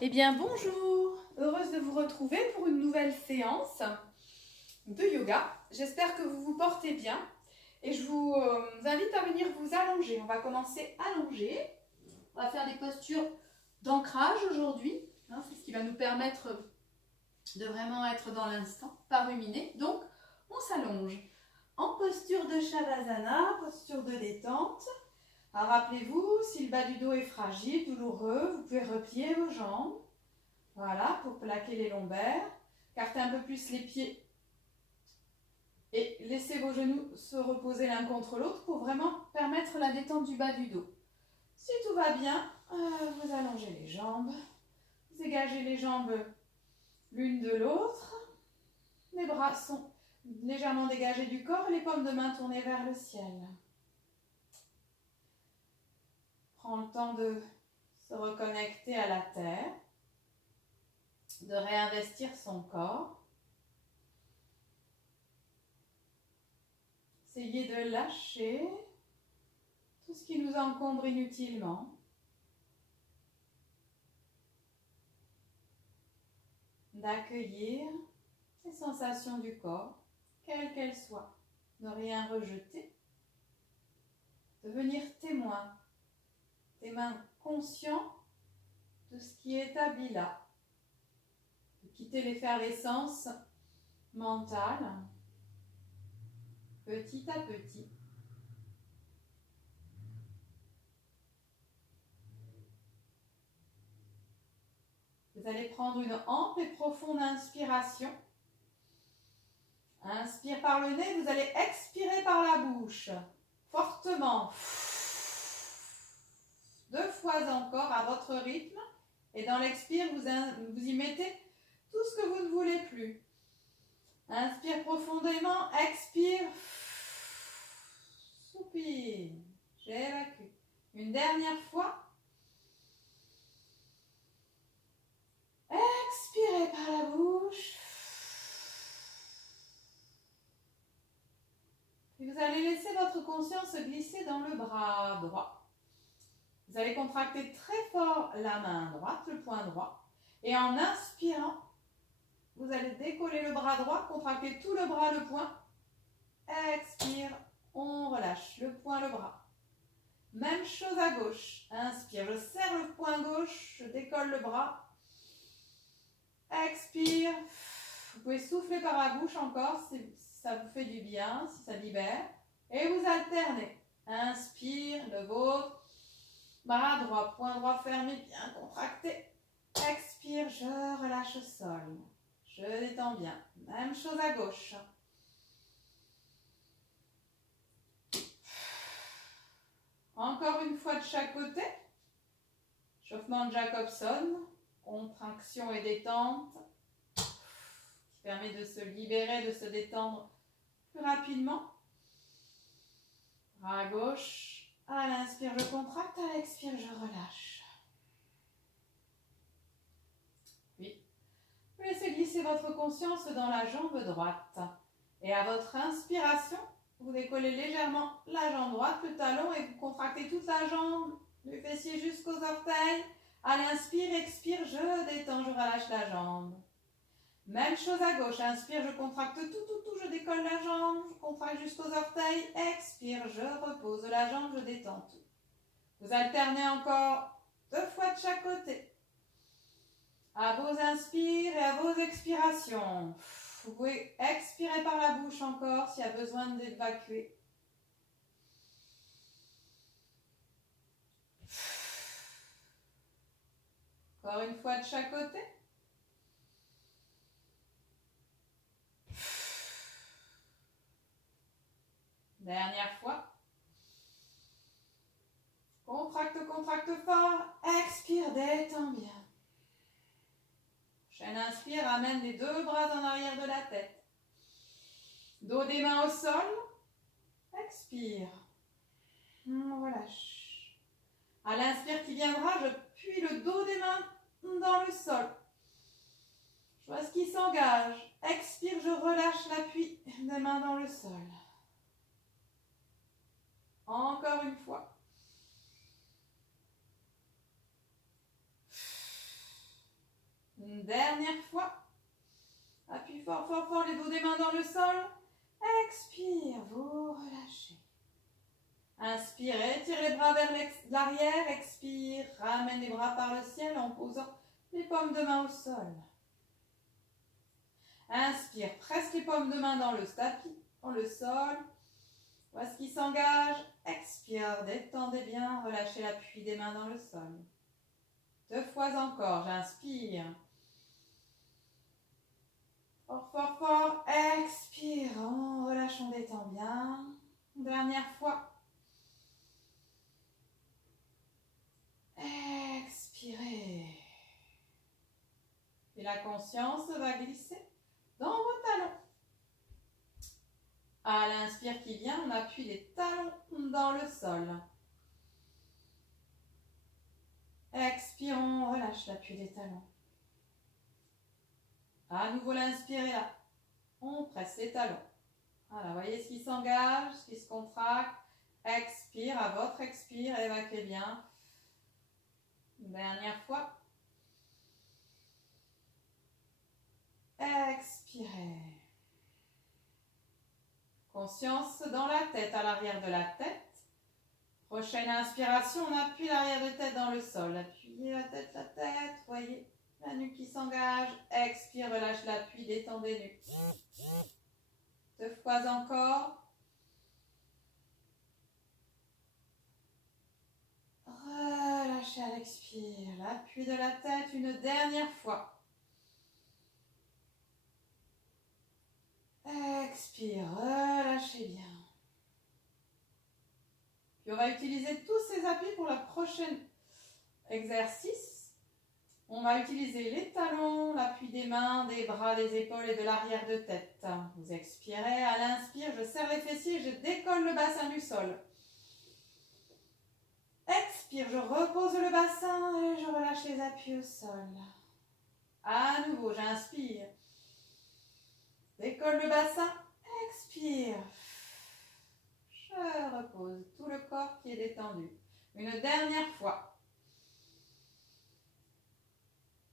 Eh bien bonjour, heureuse de vous retrouver pour une nouvelle séance de yoga. J'espère que vous vous portez bien et je vous invite à venir vous allonger. On va commencer allongé. On va faire des postures d'ancrage aujourd'hui. C'est ce qui va nous permettre de vraiment être dans l'instant, pas ruminer. Donc on s'allonge en posture de Shavasana, posture de détente. Alors rappelez-vous, si le bas du dos est fragile, douloureux, vous pouvez replier vos jambes. Voilà, pour plaquer les lombaires. Cartez un peu plus les pieds et laissez vos genoux se reposer l'un contre l'autre pour vraiment permettre la détente du bas du dos. Si tout va bien, vous allongez les jambes, vous dégagez les jambes l'une de l'autre. Les bras sont légèrement dégagés du corps et les paumes de main tournées vers le ciel. Prends le temps de se reconnecter à la terre, de réinvestir son corps. Essayez de lâcher tout ce qui nous encombre inutilement. D'accueillir les sensations du corps, quelles qu'elles soient. Ne rien rejeter. Devenir témoin conscient de ce qui est établi là. De quitter l'effervescence mentale, petit à petit. Vous allez prendre une ample et profonde inspiration. Inspire par le nez, vous allez expirer par la bouche, fortement. 2 fois encore à votre rythme. Et dans l'expire, vous y mettez tout ce que vous ne voulez plus. Inspire profondément, expire. Soupire. J'évacue. Une dernière fois. Expirez par la bouche. Puis vous allez laisser votre conscience se glisser dans le bras droit. Vous allez contracter très fort la main droite, le poing droit. Et en inspirant, vous allez décoller le bras droit, contracter tout le bras, le poing. Expire, on relâche le poing, le bras. Même chose à gauche. Inspire, je serre le poing gauche, je décolle le bras. Expire. Vous pouvez souffler par la bouche encore si ça vous fait du bien, si ça libère. Et vous alternez. Inspire, le vôtre. Bras droit, poing droit fermé, bien contracté. Expire, je relâche au sol. Je détends bien. Même chose à gauche. Encore une fois de chaque côté. Chauffement de Jacobson. Contraction et détente. Qui permet de se libérer, de se détendre plus rapidement. Bras à gauche. À l'inspire, je contracte. À l'expire, je relâche. Puis, vous laissez glisser votre conscience dans la jambe droite. Et à votre inspiration, vous décollez légèrement la jambe droite, le talon, et vous contractez toute la jambe, du fessier jusqu'aux orteils. À l'inspire, expire, je détends, je relâche la jambe. Même chose à gauche. Inspire, je contracte tout, je décolle la jambe, je contracte jusqu'aux orteils. Expire, je repose la jambe, je détends tout. Vous alternez encore 2 fois de chaque côté. À vos inspires et à vos expirations. Vous pouvez expirer par la bouche encore s'il y a besoin d'évacuer. Encore une fois de chaque côté. Dernière fois. Contracte fort. Expire, détends bien. Prochaine inspire, amène les 2 bras en arrière de la tête. Dos des mains au sol. Expire. On relâche. À l'inspire qui viendra, je puis le dos des mains dans le sol. Je vois ce qui s'engage. Expire, je relâche l'appui des mains dans le sol. Encore une fois. Une dernière fois. Appuie fort, fort, fort les dos des mains dans le sol. Expire, vous relâchez. Inspire, étire les bras vers l'arrière. Expire, ramène les bras par le ciel en posant les paumes de main au sol. Inspire, presse les paumes de main dans le tapis, dans le sol. Voici qui s'engage. Expire, détendez bien, relâchez l'appui des mains dans le sol. 2 fois encore, j'inspire. Fort, fort, fort. Expire, on relâche, on détend bien. Dernière fois. Expirez. Et la conscience va glisser dans vos talons. À l'inspire qui vient, on appuie les talons dans le sol. Expire, on relâche l'appui des talons. À nouveau l'inspire là. On presse les talons. Voilà, voyez ce qui s'engage, ce qui se contracte. Expire, à votre expire, évacuez bien. Dernière fois. Expirez. Conscience dans la tête, à l'arrière de la tête. Prochaine inspiration, on appuie l'arrière de tête dans le sol. Appuyez la tête, voyez la nuque qui s'engage. Expire, relâche l'appui, détendez nuque. 2 fois encore. Relâchez à l'expire, l'appui de la tête une dernière fois. Expire, relâchez bien. Puis on va utiliser tous ces appuis pour le prochain exercice. On va utiliser les talons, l'appui des mains, des bras, des épaules et de l'arrière de tête. Vous expirez, à l'inspire, je serre les fessiers, je décolle le bassin du sol. Expire, je repose le bassin et je relâche les appuis au sol. À nouveau, j'inspire. Décolle le bassin, expire. Je repose tout le corps qui est détendu. Une dernière fois.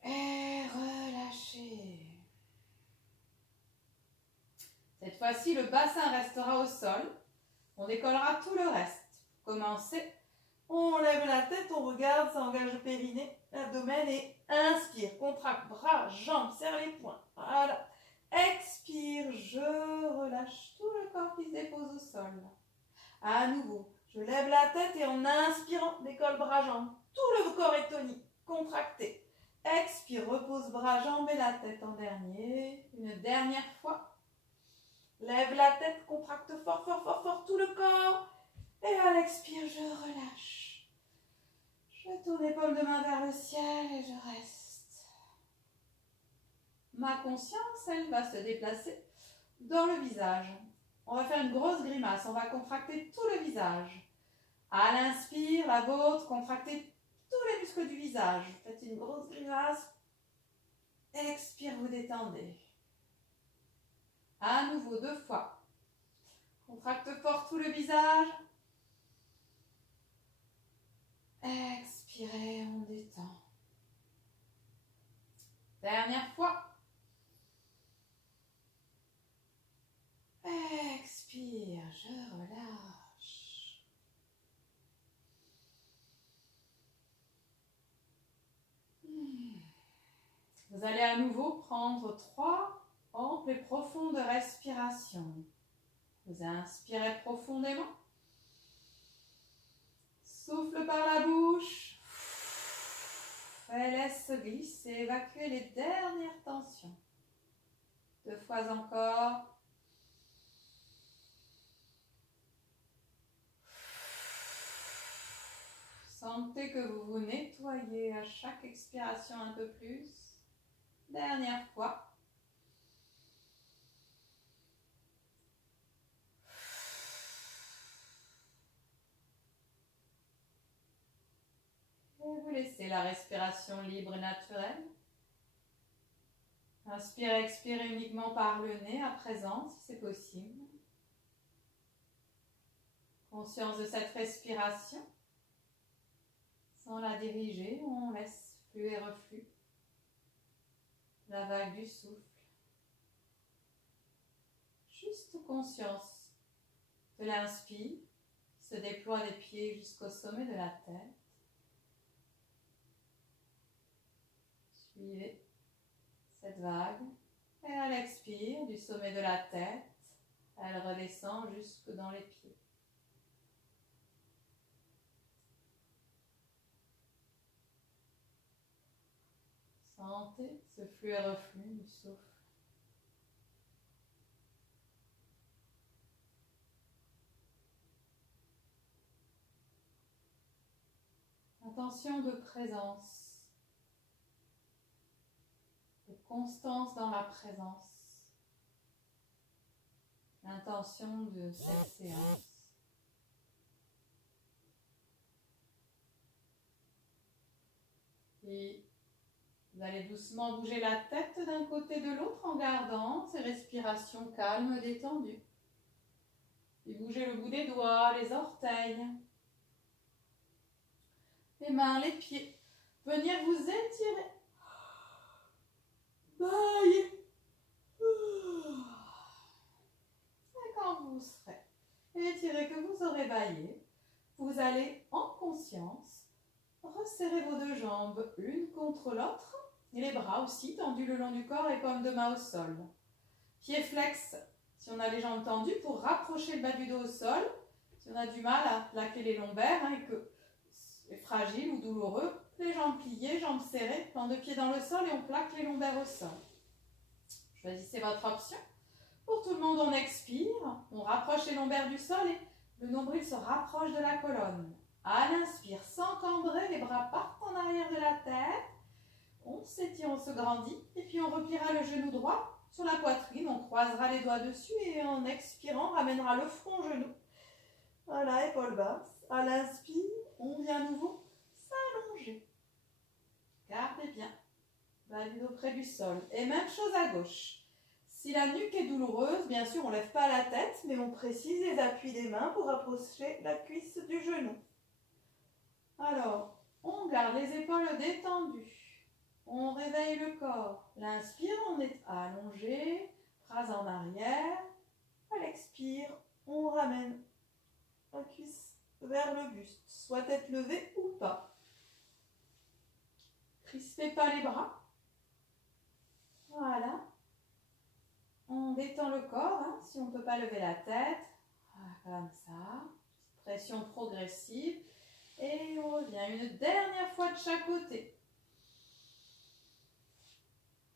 Et relâchez. Cette fois-ci, le bassin restera au sol. On décollera tout le reste. Pour commencer, on lève la tête, on regarde, ça engage le périnée, l'abdomen et inspire. Contracte bras, jambes, serre les poings. Voilà. Expire, je relâche tout le corps qui se dépose au sol. À nouveau, je lève la tête et en inspirant, décolle bras, jambes. Tout le corps est tonique, contracté. Expire, repose bras, jambes et la tête en dernier. Une dernière fois. Lève la tête, contracte fort, fort, fort, fort tout le corps. Et à l'expire, je relâche. Je tourne l'épaule de main vers le ciel et je reste. Ma conscience, elle va se déplacer dans le visage. On va faire une grosse grimace. On va contracter tout le visage. À l'inspire, la vôtre, contractez tous les muscles du visage. Faites une grosse grimace. Expire, vous détendez. À nouveau, 2 fois. Contracte fort tout le visage. Expirez, on détend. Dernière fois. Expire, je relâche. Vous allez à nouveau prendre 3 amples et profondes respirations. Vous inspirez profondément. Souffle par la bouche. Et laisse glisser, évacuer les dernières tensions. 2 fois encore. Sentez que vous vous nettoyez à chaque expiration un peu plus. Dernière fois. Et vous laissez la respiration libre et naturelle. Inspirez, expirez uniquement par le nez à présent, si c'est possible. Conscience de cette respiration. Sans la diriger, on laisse flux et reflux. la vague du souffle. Juste conscience de l'inspire qui se déploie des pieds jusqu'au sommet de la tête. Suivez cette vague et à l'expire du sommet de la tête, elle redescend jusque dans les pieds. Sentez ce flux et reflux du souffle. Intention de présence, de constance dans la présence. L'intention de cette séance. Et vous allez doucement bouger la tête d'un côté de l'autre en gardant ces respirations calmes, détendues. Et bougez le bout des doigts, les orteils, les mains, les pieds. Venir vous étirer. Bye. Et quand vous serez étiré, que vous aurez baillé, vous allez en conscience resserrer vos deux jambes l'une contre l'autre et les bras aussi tendus le long du corps et comme deux mains au sol. Pieds flex si on a les jambes tendues pour rapprocher le bas du dos au sol. Si on a du mal à plaquer les lombaires et que c'est fragile ou douloureux, les jambes pliées, jambes serrées, plante de pied dans le sol et on plaque les lombaires au sol. Choisissez votre option. Pour tout le monde, on expire, on rapproche les lombaires du sol et le nombril se rapproche de la colonne. À l'inspire, sans cambrer, les bras partent en arrière de la tête. On s'étire, on se grandit et puis on repliera le genou droit sur la poitrine. On croisera les doigts dessus et en expirant, on ramènera le front au genou. Voilà, épaule basse. À l'inspire, on vient à nouveau s'allonger. Gardez bien bas du dos près du sol. Et même chose à gauche. Si la nuque est douloureuse, bien sûr, on ne lève pas la tête, mais on précise les appuis des mains pour rapprocher la cuisse du genou. Alors, on garde les épaules détendues. On réveille le corps. L'inspire, on est allongé, bras en arrière. À l'expire, on ramène la cuisse vers le buste, soit tête levée ou pas. Crispez pas les bras. Voilà. On détend le corps, hein, si on ne peut pas lever la tête. Voilà, comme ça. Pression progressive. Et on revient une dernière fois de chaque côté.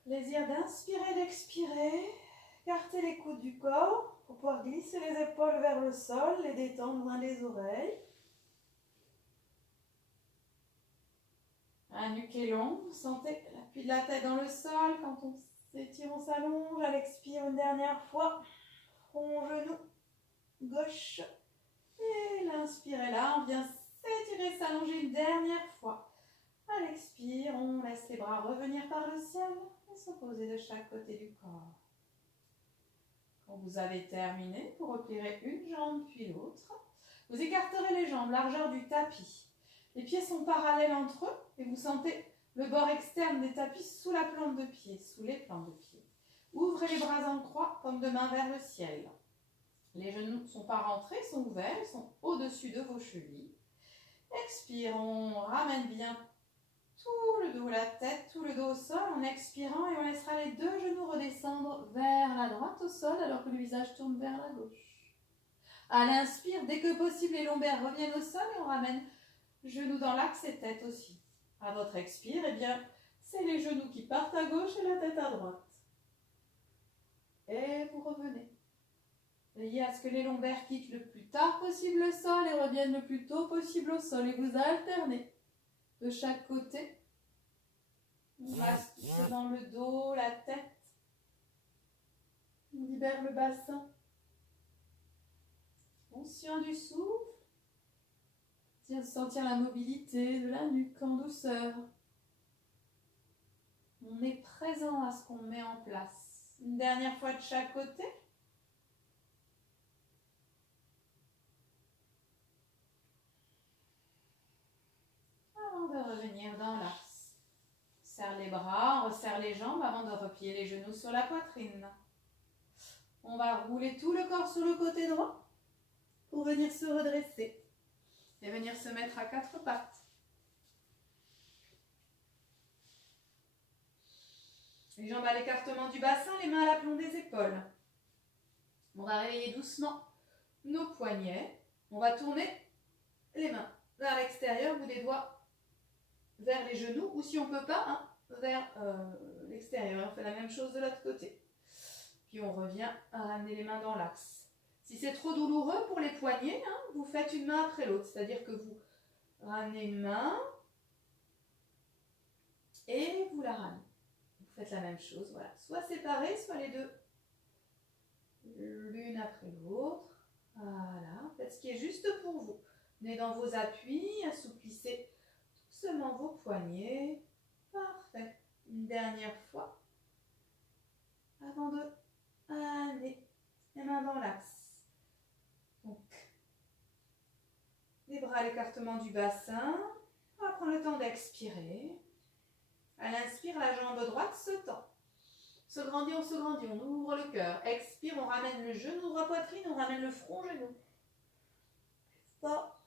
Plaisir d'inspirer, d'expirer. Écartez les coudes du corps pour pouvoir glisser les épaules vers le sol, les détendre loin des oreilles. La nuque est longue. Vous sentez l'appui de la tête dans le sol. Quand on s'étire, on s'allonge. À l'expire, une dernière fois. Front, genou, gauche. Et l'inspire est là. On vient s'étirer, s'allonger une dernière fois. À l'expire, on laisse les bras revenir par le ciel et se poser de chaque côté du corps. Quand vous avez terminé, vous replierez une jambe puis l'autre. Vous écarterez les jambes, largeur du tapis. Les pieds sont parallèles entre eux et vous sentez le bord externe des tapis sous la plante de pied, sous les plantes de pied. Ouvrez les bras en croix comme de main vers le ciel. Les genoux ne sont pas rentrés, sont ouverts, ils sont au-dessus de vos chevilles. Expire, on ramène bien tout le dos, la tête, tout le dos au sol en expirant et on laissera les deux genoux redescendre vers la droite au sol alors que le visage tourne vers la gauche. À l'inspire, dès que possible, les lombaires reviennent au sol et on ramène genoux dans l'axe et tête aussi. À votre expire, eh bien, c'est les genoux qui partent à gauche et la tête à droite. Et vous revenez. Veillez à ce que les lombaires quittent le plus tard possible le sol et reviennent le plus tôt possible au sol. Et vous alternez de chaque côté. On reste dans le dos, la tête. On libère le bassin. Conscient du souffle. Sentir la mobilité de la nuque en douceur. On est présent à ce qu'on met en place. Une dernière fois de chaque côté. Avant de revenir dans l'axe. serre les bras, on resserre les jambes avant de replier les genoux sur la poitrine. On va rouler tout le corps sur le côté droit pour venir se redresser et venir se mettre à quatre pattes. Les jambes à l'écartement du bassin, les mains à l'aplomb des épaules. On va réveiller doucement nos poignets. On va tourner les mains vers l'extérieur, bout des doigts vers les genoux, ou si on ne peut pas, hein, vers l'extérieur. On fait la même chose de l'autre côté. Puis on revient à ramener les mains dans l'axe. Si c'est trop douloureux pour les poignets, hein, vous faites une main après l'autre. C'est-à-dire que vous ramenez une main et vous la ramenez. Vous faites la même chose, voilà. Soit séparés, soit les deux. L'une après l'autre. Voilà. Faites ce qui est juste pour vous. Venez dans vos appuis, assouplissez doucement vos poignets. Parfait. Une dernière fois. Avant de aller les mains dans l'axe. Donc, les bras à l'écartement du bassin. On va prendre le temps d'expirer. À l'inspire, la jambe droite se tend. Se grandit, on ouvre le cœur. Expire, on ramène le genou droit poitrine, on ramène le front genou. Pas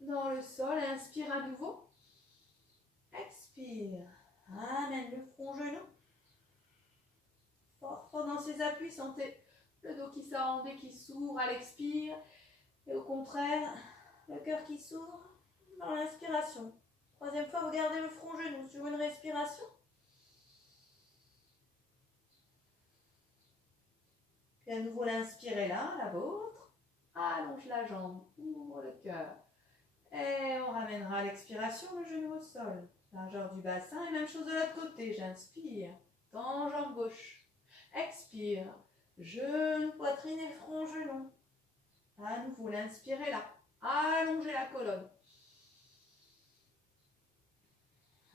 dans le sol, inspire à nouveau. Expire, ramène le front genou. Fort dans ses appuis, sentez le dos qui s'arrondit, qui s'ouvre à l'expire. Et au contraire, le cœur qui s'ouvre dans l'inspiration. Troisième fois, vous gardez le front genou sur une respiration. Puis à nouveau, l'inspire est là, la vôtre. Allonge la jambe, ouvre le cœur. Et on ramènera à l'expiration le genou au sol. Largeur du bassin et même chose de l'autre côté. J'inspire, tends jambe gauche. Expire, genou, poitrine et front, genou. À nouveau, l'inspire est là. Allongez la colonne.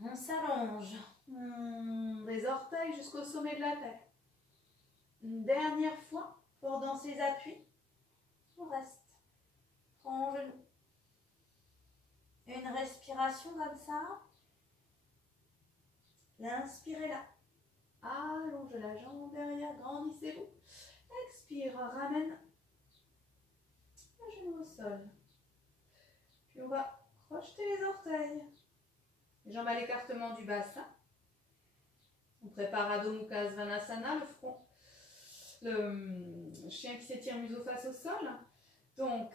On s'allonge. Des orteils jusqu'au sommet de la tête. Une dernière fois, fort dans ses appuis. On reste. Front, genou. Une respiration comme ça. L'inspire est là. Allonge la jambe derrière, grandissez-vous. Expire, ramène le genou au sol. Puis on va projeter les orteils. Les jambes à l'écartement du bassin. On prépare Adho Mukha Svanasana, le front, le chien qui s'étire museau face au sol. Donc,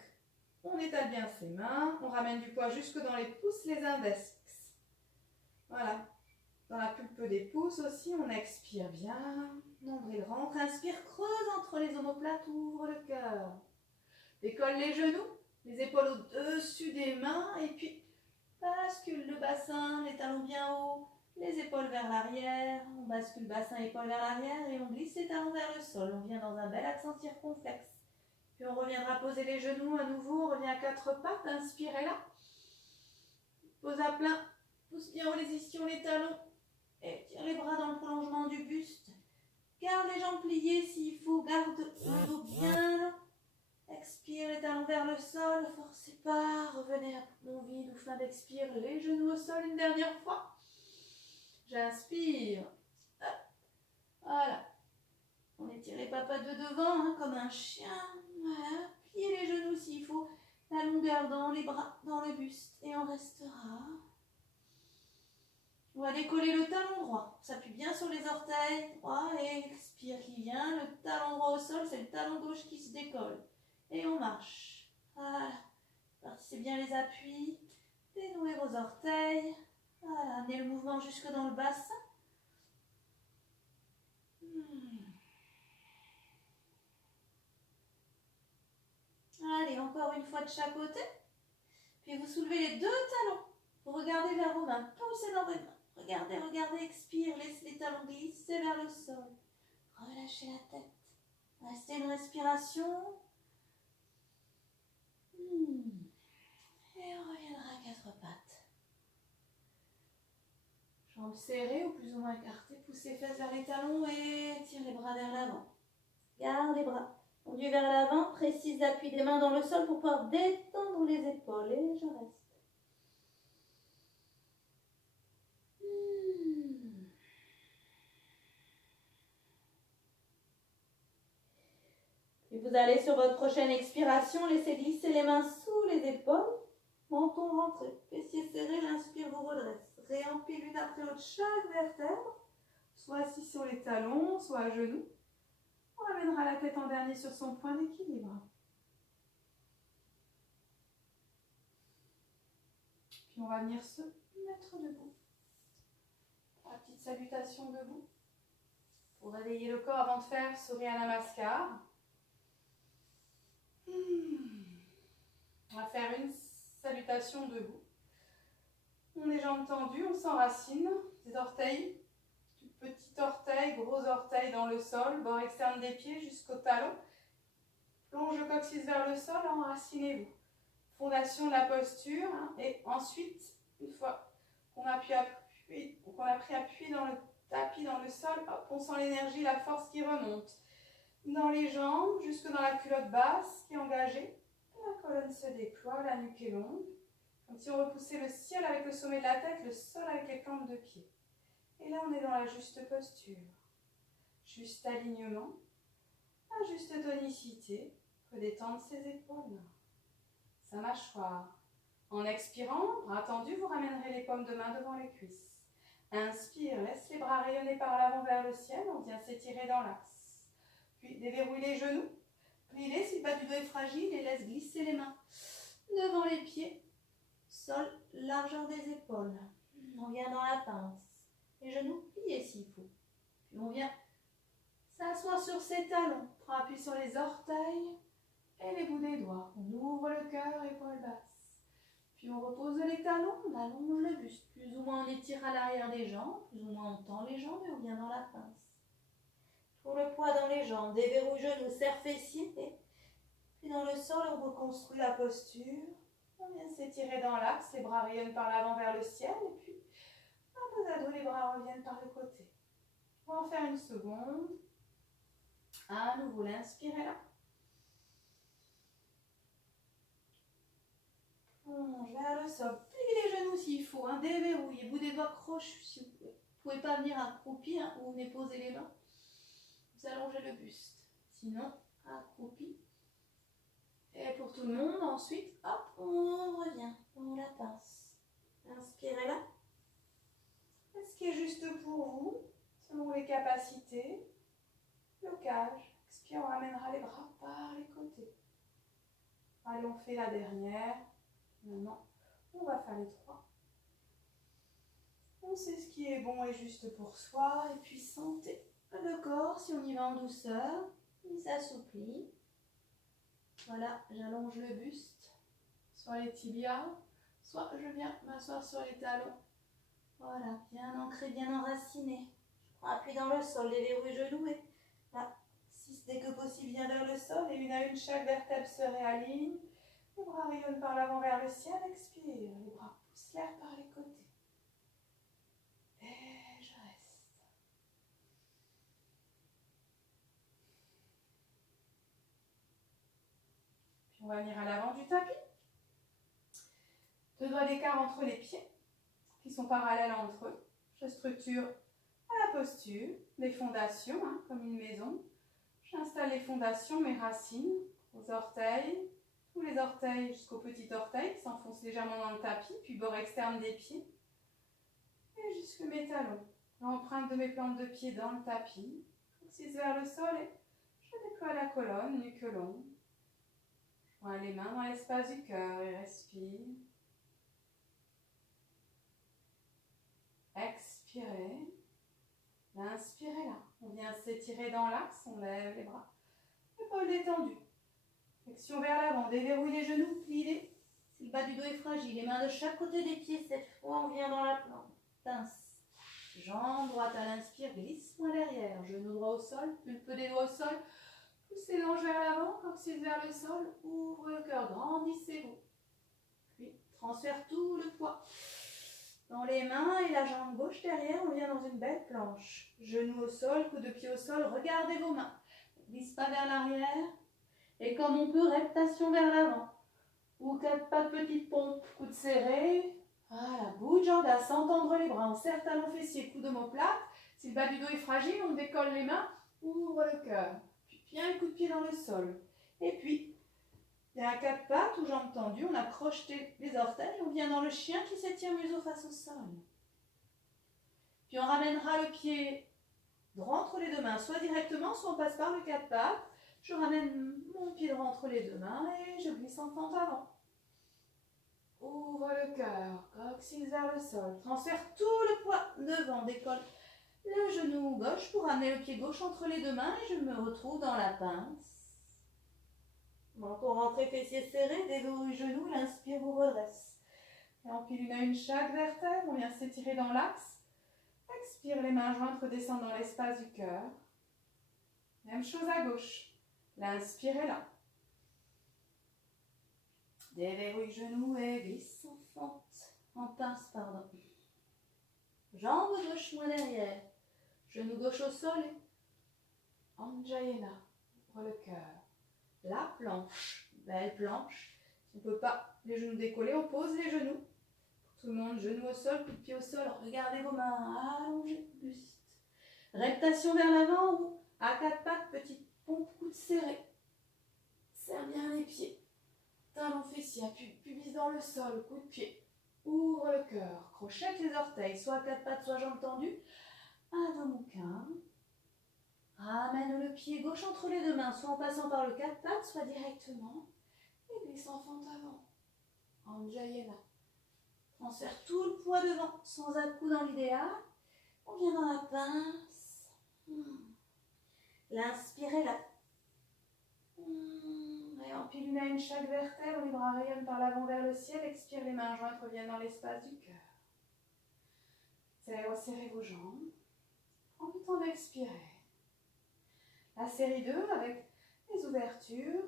on étale bien ses mains. On ramène du poids jusque dans les pouces, les index. Voilà. Dans la pulpe des pouces aussi, on expire bien. Nombril rentre, inspire, creuse entre les omoplates, ouvre le cœur. Décolle les genoux, les épaules au-dessus des mains et puis bascule le bassin, les talons bien hauts, les épaules vers l'arrière. On bascule bassin, épaules vers l'arrière et on glisse les talons vers le sol. On vient dans un bel accent circonflexe. Puis on reviendra poser les genoux à nouveau, on revient à quatre pattes, inspirez là. Pose à plein, pousse bien haut les ischions, les talons. Et tire les bras dans le prolongement du buste. Garde les jambes pliées s'il faut, garde le dos bien long. Expire les talons vers le sol, forcez pas, revenez à poumon vide ou fin d'expire, les genoux au sol une dernière fois. J'inspire. Voilà. On étire les papates de devant hein, comme un chien. Voilà. Pliez les genoux s'il faut, la longueur dans les bras, dans le buste. Et on restera. On va décoller le talon droit. On s'appuie bien sur les orteils droits et expire qui vient. Le talon droit au sol, c'est le talon gauche qui se décolle. Et on marche. Voilà. Partissez bien les appuis. Dénouez vos orteils. Voilà. Amenez le mouvement jusque dans le bassin. Allez, encore une fois de chaque côté. Puis vous soulevez les deux talons. Vous regardez vers vos mains. Poussez dans vos mains. Regardez, regardez, expire, laissez les talons glisser vers le sol. Relâchez la tête. Restez une respiration. Et on reviendra à quatre pattes. Jambes serrées ou plus ou moins écartées. Poussez les fesses vers les talons et tire les bras vers l'avant. Garde les bras. Conduis vers l'avant. Précise l'appui des mains dans le sol pour pouvoir détendre les épaules. Et je reste. Vous allez sur votre prochaine expiration, laissez glisser les mains sous les épaules, menton rentré, fessiers serrés, l'inspire vous redresse. Réempile l'une après l'autre chaque vertèbre, soit assis sur les talons, soit à genoux. On ramènera la tête en dernier sur son point d'équilibre. Puis on va venir se mettre debout. La petite salutation debout. Pour réveiller le corps avant de faire Surya Namaskar. On va faire une salutation debout. On est jambes tendues, on s'enracine. Des orteils, du petit orteil, gros orteil dans le sol, bord externe des pieds jusqu'au talon. Plonge le coccyx vers le sol, enracinez-vous. Fondation de la posture. Et ensuite, une fois qu'on a pris appui dans le tapis, dans le sol, hop, on sent l'énergie, la force qui remonte. Dans les jambes, jusque dans la culotte basse qui est engagée. La colonne se déploie, la nuque est longue. Comme si on repoussait le ciel avec le sommet de la tête, le sol avec les plantes de pied. Et là, on est dans la juste posture. Juste alignement, la juste tonicité. On peut détendre ses épaules, sa mâchoire. En expirant, bras tendus, vous ramènerez les paumes de main devant les cuisses. Inspire, laisse les bras rayonner par l'avant vers le ciel. On vient s'étirer dans l'axe. Puis déverrouille les genoux. Plie-les si le bas du dos est fragile et laisse glisser les mains devant les pieds. Sol, largeur des épaules. On vient dans la pince. Les genoux pliés s'il faut. Puis on vient s'asseoir sur ses talons. Prends appui sur les orteils et les bouts des doigts. On ouvre le cœur, épaules basses. Puis on repose les talons, on allonge le buste. Plus ou moins on étire à l'arrière des jambes, plus ou moins on tend les jambes et on vient dans la pince. Pour le poids dans les jambes, déverrouille genoux, serre fessiers. Puis dans le sol, on reconstruit la posture. On vient s'étirer dans l'axe, les bras rayonnent par l'avant vers le ciel. Et puis, un peu à dos, les bras reviennent par le côté. On va en faire une seconde. À nouveau, l'inspirez là. Plonge vers le sol. Pliez les genoux s'il faut. Déverrouillez. Bout des doigts crochus si vous pouvez. Vous ne pouvez pas venir accroupi ou venez poser les mains. Vous allongez le buste. Sinon, accroupi. Et pour tout le monde, ensuite, hop, on revient. On la pince. Inspirez là. Ce qui est juste pour vous, selon les capacités. Blocage. Expire, on ramènera les bras par les côtés. Allez, on fait la dernière. Maintenant, on va faire les trois. On sait ce qui est bon et juste pour soi. Et puis, sentez le corps, si on y va en douceur, il s'assouplit. Voilà, j'allonge le buste, soit les tibias, soit je viens m'asseoir sur les talons. Voilà, bien ancré, bien enraciné. Je prends appui dans le sol, déverrouille genoux et là, dès que possible, viens vers le sol et une à une, chaque vertèbre se réaligne. Les bras rayonnent par l'avant vers le ciel, expire. Les bras poussent l'air par les côtés. Et je reste. Puis on va venir à l'avant du tapis. 2 doigts d'écart entre les pieds qui sont parallèles entre eux. Je structure à la posture, les fondations, comme une maison. J'installe les fondations, mes racines, aux orteils, tous les orteils jusqu'au petit orteil qui s'enfonce légèrement dans le tapis, puis bord externe des pieds, et jusque mes talons. L'empreinte de mes plantes de pied dans le tapis, coccyx vers le sol et je déploie la colonne, nuque longue. Je prends les mains dans l'espace du cœur et respire. Expirez. Inspirez là. On vient s'étirer dans l'axe, on lève les bras. Épaules détendues. Flexion vers l'avant, déverrouille les genoux, plie-les. Si le bas du dos est fragile, les mains de chaque côté des pieds, cette fois on vient dans la plante. Pince. Jambe droite à l'inspire, glisse-moi derrière. Genou droit au sol, pulpe des doigts au sol. Poussez l'ange vers l'avant, coccyx vers le sol. Ouvre le cœur, grandissez-vous. Puis transfère tout le poids dans les mains et la jambe gauche derrière, on vient dans une belle planche. Genoux au sol, coude de pied au sol, regardez vos mains. Ne glisse pas vers l'arrière. Et comme on peut, reptation vers l'avant. Ou pas de petite pompe, coude serré. Voilà, bout de jambe à s'entendre les bras. On serre talons fessiers, coude omoplate. Si le bas du dos est fragile, on décolle les mains, ouvre le cœur. Puis bien le coup de pied dans le sol. Et puis, il y a un 4 pattes ou jambes tendues, on accroche les orteils, on vient dans le chien qui s'étire museau face au sol. Puis on ramènera le pied droit entre les deux mains, soit directement, soit on passe par le 4 pattes. Je ramène mon pied droit entre les deux mains et je glisse en fente avant. Ouvre le cœur, coccyx vers le sol. Transfère tout le poids devant, décolle le genou gauche pour amener le pied gauche entre les deux mains et je me retrouve dans la pince. Menton rentré, fessiers serrés, déverrouille genou, l'inspire vous redresse. Et empile une à une chaque vertèbre, on vient s'étirer dans l'axe. Expire, les mains jointes redescendent dans l'espace du cœur. Même chose à gauche. L'inspire est là. Déverrouille genou et glisse en fente, en pince, pardon. Jambe gauche moins derrière. Genou gauche au sol. Anjayana. Ouvre le cœur. La planche. Belle planche. Si on ne peut pas les genoux décollés, on pose les genoux. Pour tout le monde, genoux au sol, coup de pied au sol. Regardez vos mains. Allongez, buste. Rectation vers l'avant ou à 4 pattes, petite pompe, coude serré. Serre bien les pieds. Talon fessier, pubis dans le sol, coup de pied. Ouvre le cœur, crochette les orteils, soit à 4 pattes, soit jambes tendues. Adho-Mukha. Ramène le pied gauche entre les deux mains, soit en passant par le 4 pattes, soit directement. Et glisse en fente avant. Anjayana. Transfère tout le poids devant, sans à-coups dans l'idéal. On vient dans la pince. L'inspirez là. Et empile une à une chaque vertèbre, les bras rayonnent par l'avant vers le ciel. Expire, les mains jointes reviennent dans l'espace du cœur. Resserrez vos jambes. En le temps d'expirer. La série 2 avec les ouvertures.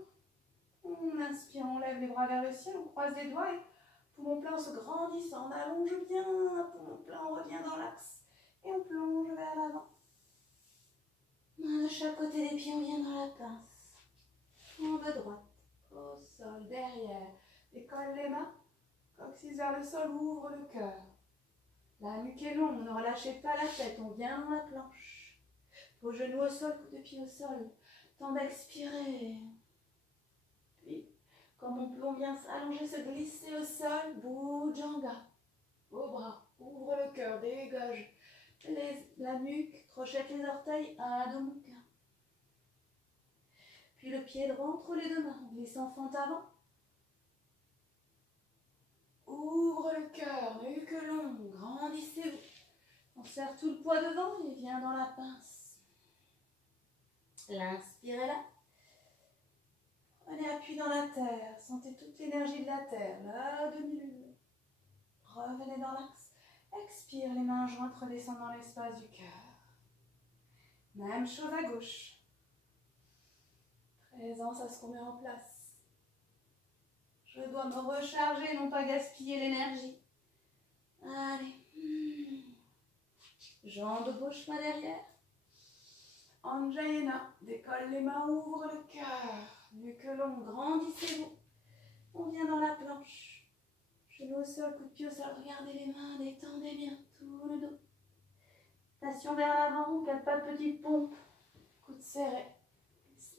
On inspire, on lève les bras vers le ciel, on croise les doigts et poumon plein en se grandissant. On allonge bien, poumon plein, on revient dans l'axe et on plonge vers l'avant. Main de chaque côté des pieds, on vient dans la pince. Jambe droite, au sol, derrière. Décolle les mains, coccyx vers le sol, ouvre le cœur. La nuque est longue, ne relâchez pas la tête, on vient dans la planche. Vos genoux au sol, coup de pied au sol. Temps d'expirer. Puis, comme on plomb vient s'allonger, se glisser au sol, Bhujanga. Vos bras, ouvre le cœur, dégage la nuque, crochette les orteils, Adho-Mukha. Puis le pied droit entre les deux mains, on glisse en fente avant. Ouvre le cœur, nuque longue, grandissez-vous. On serre tout le poids devant et vient dans la pince. L'inspirez là. Prenez appui dans la terre, sentez toute l'énergie de la terre, la demi-lune. Revenez dans l'axe. Expire, les mains jointes redescendent dans l'espace du cœur. Même chose à gauche. Présence à ce qu'on met en place. Je dois me recharger, non pas gaspiller l'énergie. Allez. Jambe gauche, main derrière. Anjayana. Décolle les mains, ouvre le cœur. Nuque longue, grandissez-vous. On vient dans la planche. Genou au sol, coup de pied au sol. Regardez les mains, détendez bien tout le dos. Station vers l'avant, 4 pas de petite pompe. Coude serré.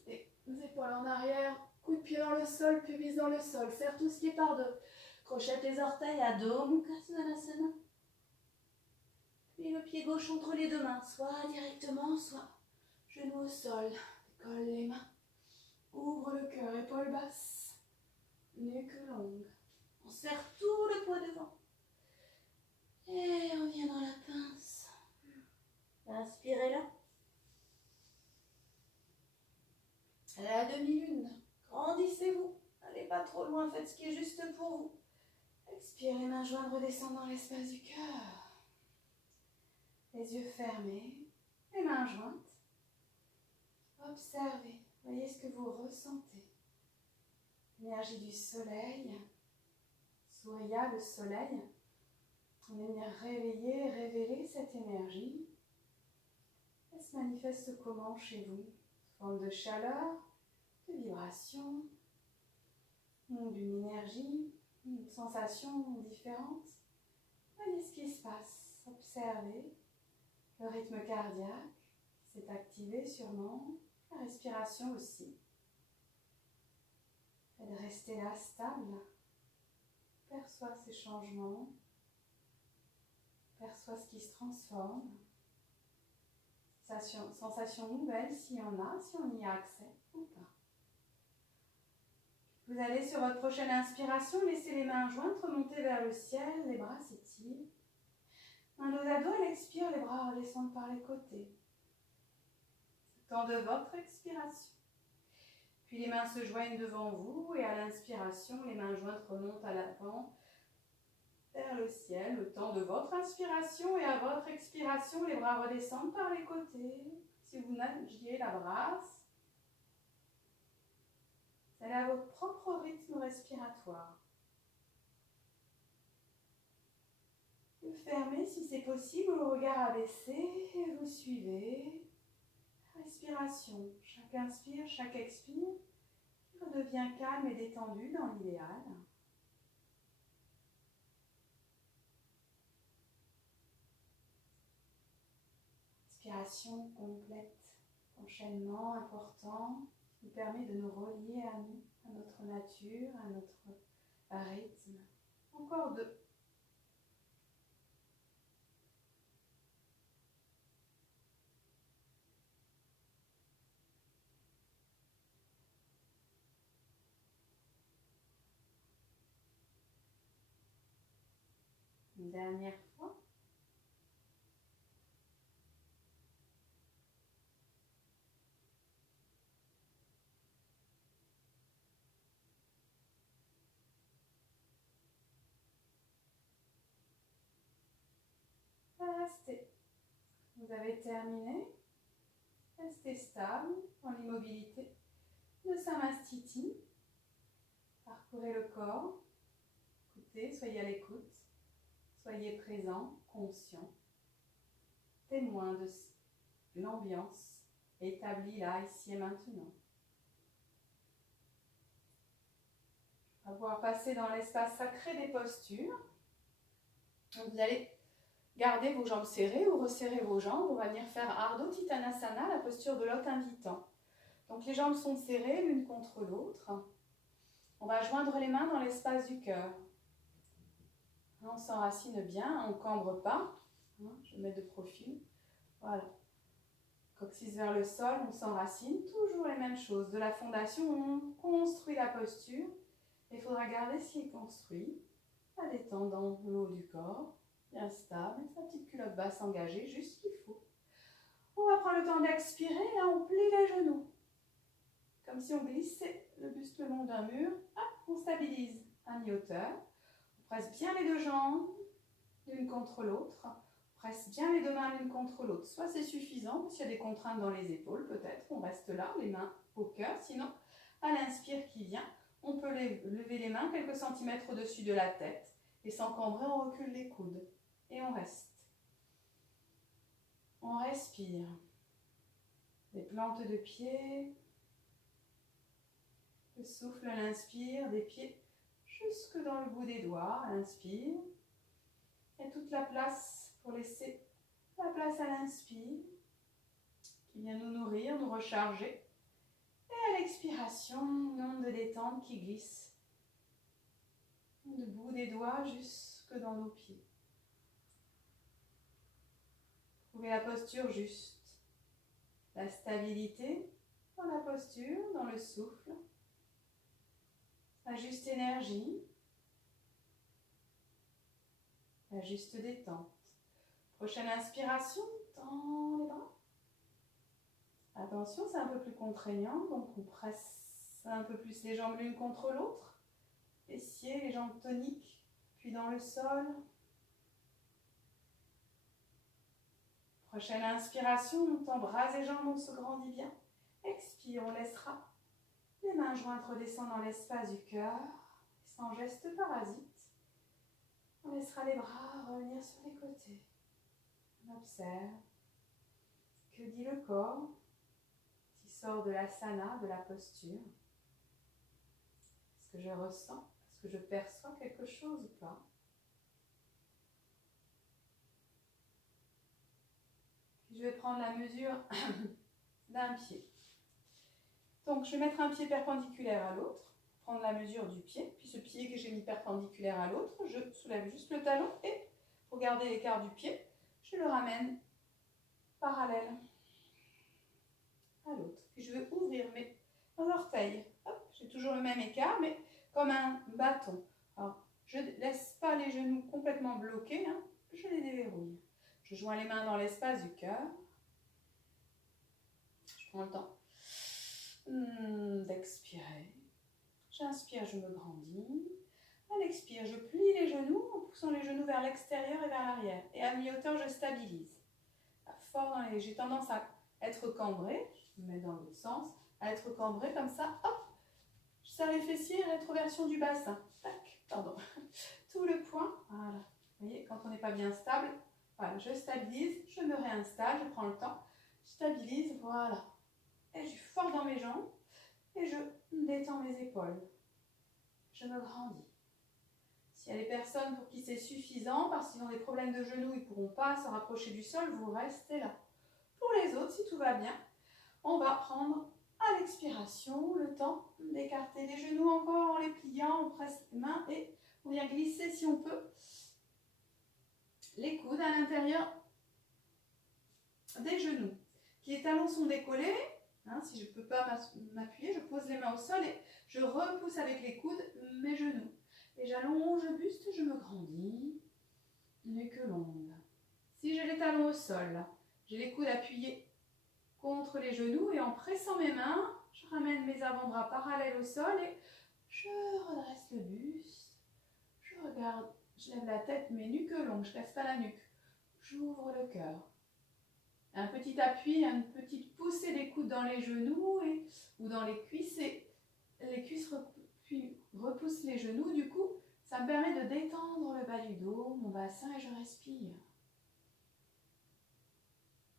Les épaules en arrière. Coup de pied dans le sol, pubis dans le sol. Serre tout ce qui est par deux. Crochette les orteils, Adho-Mukha Svanasana. Puis le pied gauche entre les deux mains, soit directement, soit genou au sol. Décolle les mains. Ouvre le cœur, épaules basses. Nuque longue. On serre tout le poids devant. Et on vient dans la pince. Inspirez là. La demi-lune. Grandissez-vous. N'allez pas trop loin, faites ce qui est juste pour vous. Expirez, les mains jointes redescendent dans l'espace du cœur. Les yeux fermés, les mains jointes. Observez, voyez ce que vous ressentez. L'énergie du soleil. Surya, le soleil. On vient venir réveiller, révéler cette énergie. Elle se manifeste comment chez vous? Sous forme de chaleur, de vibration, ou d'une énergie, une sensation différente. Voyez ce qui se passe. Observez le rythme cardiaque qui s'est activé sûrement, la respiration aussi. et de rester là stable. Perçois ces changements, perçois ce qui se transforme, sensations nouvelles s'il y en a, si on y a accès ou pas. Vous allez sur votre prochaine inspiration, laisser les mains jointes, remonter vers le ciel, les bras s'étirent. Un dos à dos, elle expire, les bras redescendent par les côtés. C'est le temps de votre expiration. Puis les mains se joignent devant vous et à l'inspiration, les mains jointes remontent à l'avant vers le ciel. Le temps de votre inspiration et à votre expiration, les bras redescendent par les côtés. Si vous nagiez la brasse, vous allez à votre propre rythme respiratoire. Vous fermez si c'est possible, le regard abaissé et vous suivez. Respiration. Chaque inspire, chaque expire redevient calme et détendu dans l'idéal. Inspiration complète, enchaînement important qui nous permet de nous relier à nous, à notre nature, à notre rythme. Encore deux. Une dernière fois. Restez. Vous avez terminé. Restez stable dans l'immobilité de Samastiti. Parcourez le corps. Écoutez, soyez à l'écoute. Soyez présent, conscient, témoin de l'ambiance établie là, ici et maintenant. On va pouvoir passer dans l'espace sacré des postures. Donc vous allez garder vos jambes serrées ou resserrer vos jambes. On va venir faire Ardha Uttanasana, la posture de l'hôte invitant. Donc les jambes sont serrées l'une contre l'autre. On va joindre les mains dans l'espace du cœur. On s'enracine bien, on ne cambre pas. Je vais mettre de profil. Voilà. Coccyx vers le sol, on s'enracine. Toujours les mêmes choses. De la fondation, on construit la posture. Il faudra garder ce qui est construit. La détendant le haut du corps, bien stable. Sa petite culotte basse engagée, juste ce qu'il faut. On va prendre le temps d'expirer. Là, on plie les genoux. Comme si on glissait le buste le long d'un mur. Hop, on stabilise à mi-hauteur. On presse bien les deux jambes l'une contre l'autre. On presse bien les deux mains l'une contre l'autre. Soit c'est suffisant, s'il y a des contraintes dans les épaules, peut-être, on reste là, les mains au cœur. Sinon, à l'inspire qui vient, on peut lever les mains quelques centimètres au-dessus de la tête. Et sans cambrer, on recule les coudes. Et on reste. On respire. Des plantes de pieds. Le souffle à l'inspire, des pieds jusque dans le bout des doigts, à l'inspire. Et toute la place pour laisser la place à l'inspire, qui vient nous nourrir, nous recharger. Et à l'expiration, une onde de détente qui glisse du bout des doigts jusque dans nos pieds. Trouvez la posture juste. La stabilité dans la posture, dans le souffle. La juste énergie, la juste détente. Prochaine inspiration, tends les bras. Attention, c'est un peu plus contraignant, donc on presse un peu plus les jambes l'une contre l'autre. Fessiers, les jambes toniques, puis dans le sol. Prochaine inspiration, on tend bras et jambes, on se grandit bien. Expire, on laissera les mains jointes redescendent dans l'espace du cœur, sans geste parasite. On laissera les bras revenir sur les côtés. On observe. Que dit le corps qui sort de l'asana, de la posture? Est-ce que je ressens? Est-ce que je perçois quelque chose ou pas? Puis je vais prendre la mesure d'un pied. Donc, je vais mettre un pied perpendiculaire à l'autre. prendre la mesure du pied. Puis ce pied que j'ai mis perpendiculaire à l'autre, je soulève juste le talon et pour garder l'écart du pied, je le ramène parallèle à l'autre. Puis je vais ouvrir mes orteils. J'ai toujours le même écart, mais comme un bâton. Alors, je ne laisse pas les genoux complètement bloqués, hein, je les déverrouille. Je joins les mains dans l'espace du cœur. Je prends le temps d'expirer. J'inspire, je me grandis. À l'expire, je plie les genoux en poussant les genoux vers l'extérieur et vers l'arrière. Et à mi-hauteur, je stabilise. Fort dans les... J'ai tendance à être cambrée, je me mets dans l'autre sens, à être cambrée comme ça, hop, je serre les fessiers, rétroversion du bassin. Tac, pardon. Tout le poing, voilà. Vous voyez, quand on n'est pas bien stable, voilà, je stabilise, je me réinstalle, je prends le temps, je stabilise, voilà. Et je suis fort dans mes jambes et je détends mes épaules. Je me grandis. S'il y a des personnes pour qui c'est suffisant, parce qu'ils ont des problèmes de genoux, ils ne pourront pas se rapprocher du sol, vous restez là. Pour les autres, si tout va bien, on va prendre à l'expiration le temps d'écarter les genoux encore en les pliant, on presse les mains et on vient glisser si on peut les coudes à l'intérieur des genoux. Les talons sont décollés, hein, si je ne peux pas m'appuyer, je pose les mains au sol et je repousse avec les coudes mes genoux. Et j'allonge le buste, je me grandis, nuque longue. Si j'ai les talons au sol, j'ai les coudes appuyés contre les genoux et en pressant mes mains, je ramène mes avant-bras parallèles au sol et je redresse le buste. Je regarde, je lève la tête mais nuque longue, je ne casse pas la nuque. J'ouvre le cœur. Un petit appui, une petite poussée des coudes dans les genoux ou dans les cuisses et les cuisses repoussent les genoux. Du coup, ça me permet de détendre le bas du dos, mon bassin et je respire.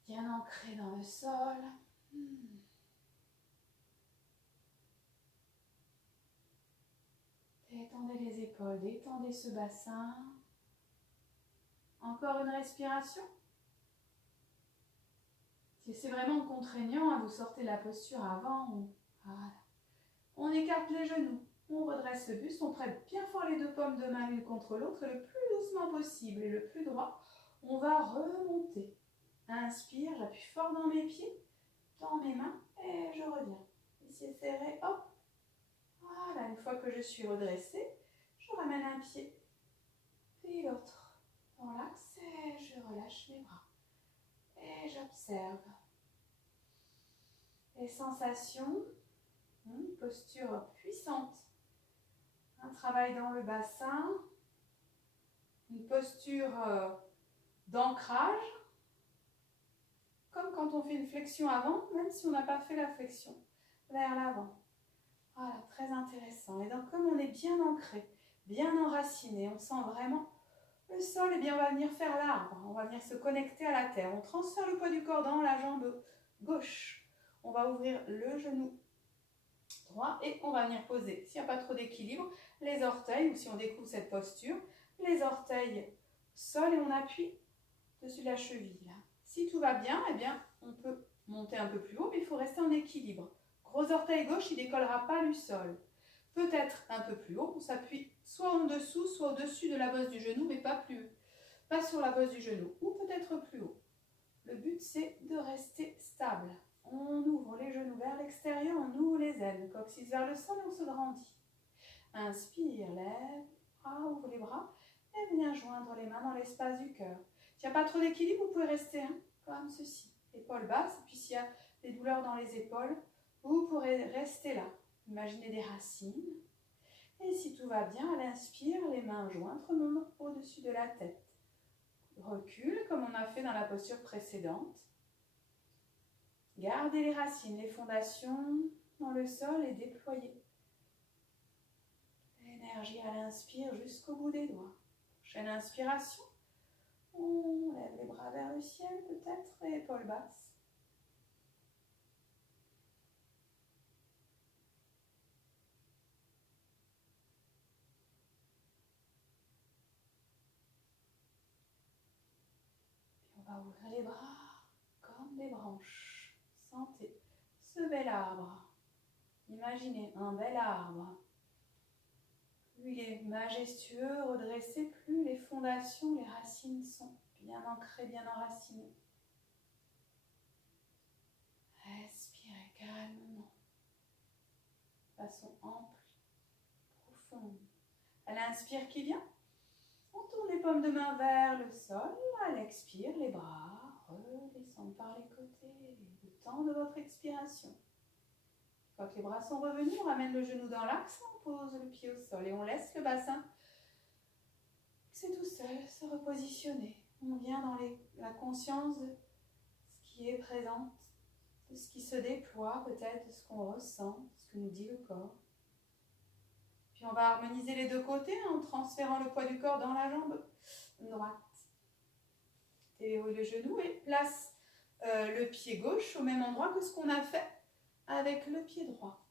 Bien ancré dans le sol. Détendez les épaules, détendez ce bassin. Encore une respiration. Si c'est vraiment contraignant, vous sortez la posture avant. Voilà. On écarte les genoux, on redresse le buste, on prête bien fort les deux paumes de main l'une contre l'autre, le plus doucement possible et le plus droit. On va remonter. Inspire, j'appuie fort dans mes pieds, dans mes mains et je reviens. Ici serré, hop. Voilà, une fois que je suis redressée, je ramène un pied, puis l'autre dans l'axe et je relâche mes bras. Et j'observe les sensations, posture puissante, un travail dans le bassin, une posture d'ancrage, comme quand on fait une flexion avant, même si on n'a pas fait la flexion, vers l'avant. Voilà, très intéressant. Et donc, comme on est bien ancré, bien enraciné, on sent vraiment le sol, et bien on va venir faire l'arbre, on va venir se connecter à la terre. On transfère le poids du corps dans la jambe gauche. On va ouvrir le genou droit et on va venir poser, s'il n'y a pas trop d'équilibre, les orteils, ou si on découvre cette posture, les orteils sol et on appuie dessus la cheville. Si tout va bien, eh bien on peut monter un peu plus haut, mais il faut rester en équilibre. Gros orteil gauche, il ne décollera pas du sol. Peut-être un peu plus haut, on s'appuie soit en dessous, soit au-dessus de la bosse du genou, mais pas plus haut. Pas sur la bosse du genou, ou peut-être plus haut. Le but, c'est de rester stable. On ouvre les genoux vers l'extérieur, on ouvre les ailes, le coccyx vers le sol et on se grandit. Inspire, lève, ouvre les bras et viens joindre les mains dans l'espace du cœur. S'il n'y a pas trop d'équilibre, vous pouvez rester comme ceci. Épaules basses, et puis s'il y a des douleurs dans les épaules, vous pourrez rester là. Imaginez des racines. Et si tout va bien, à l'inspire, les mains jointes remontent au-dessus de la tête. Recule comme on a fait dans la posture précédente. Gardez les racines, les fondations dans le sol et déployez l'énergie à l'inspire jusqu'au bout des doigts. Prochaine inspiration. On lève les bras vers le ciel peut-être et épaules basses. On va ouvrir les bras comme des branches. Sentez ce bel arbre. Imaginez un bel arbre Plus il est majestueux, redressé, plus les fondations, les racines sont bien ancrées, bien enracinées. Respirez calmement, de façon ample, profonde. À l'inspire qui vient, on tourne les paumes de main vers le sol. À l'expire, les bras redescendent par les côtés. Le temps de votre expiration. Une fois que les bras sont revenus, on ramène le genou dans l'axe, on pose le pied au sol et on laisse le bassin, c'est tout seul, se repositionner. On vient dans la conscience de ce qui est présent, de ce qui se déploie, peut-être de ce qu'on ressent, ce que nous dit le corps. Puis on va harmoniser les deux côtés en transférant le poids du corps dans la jambe droite. Déverrouille le genou et place le pied gauche au même endroit que ce qu'on a fait avec le pied droit.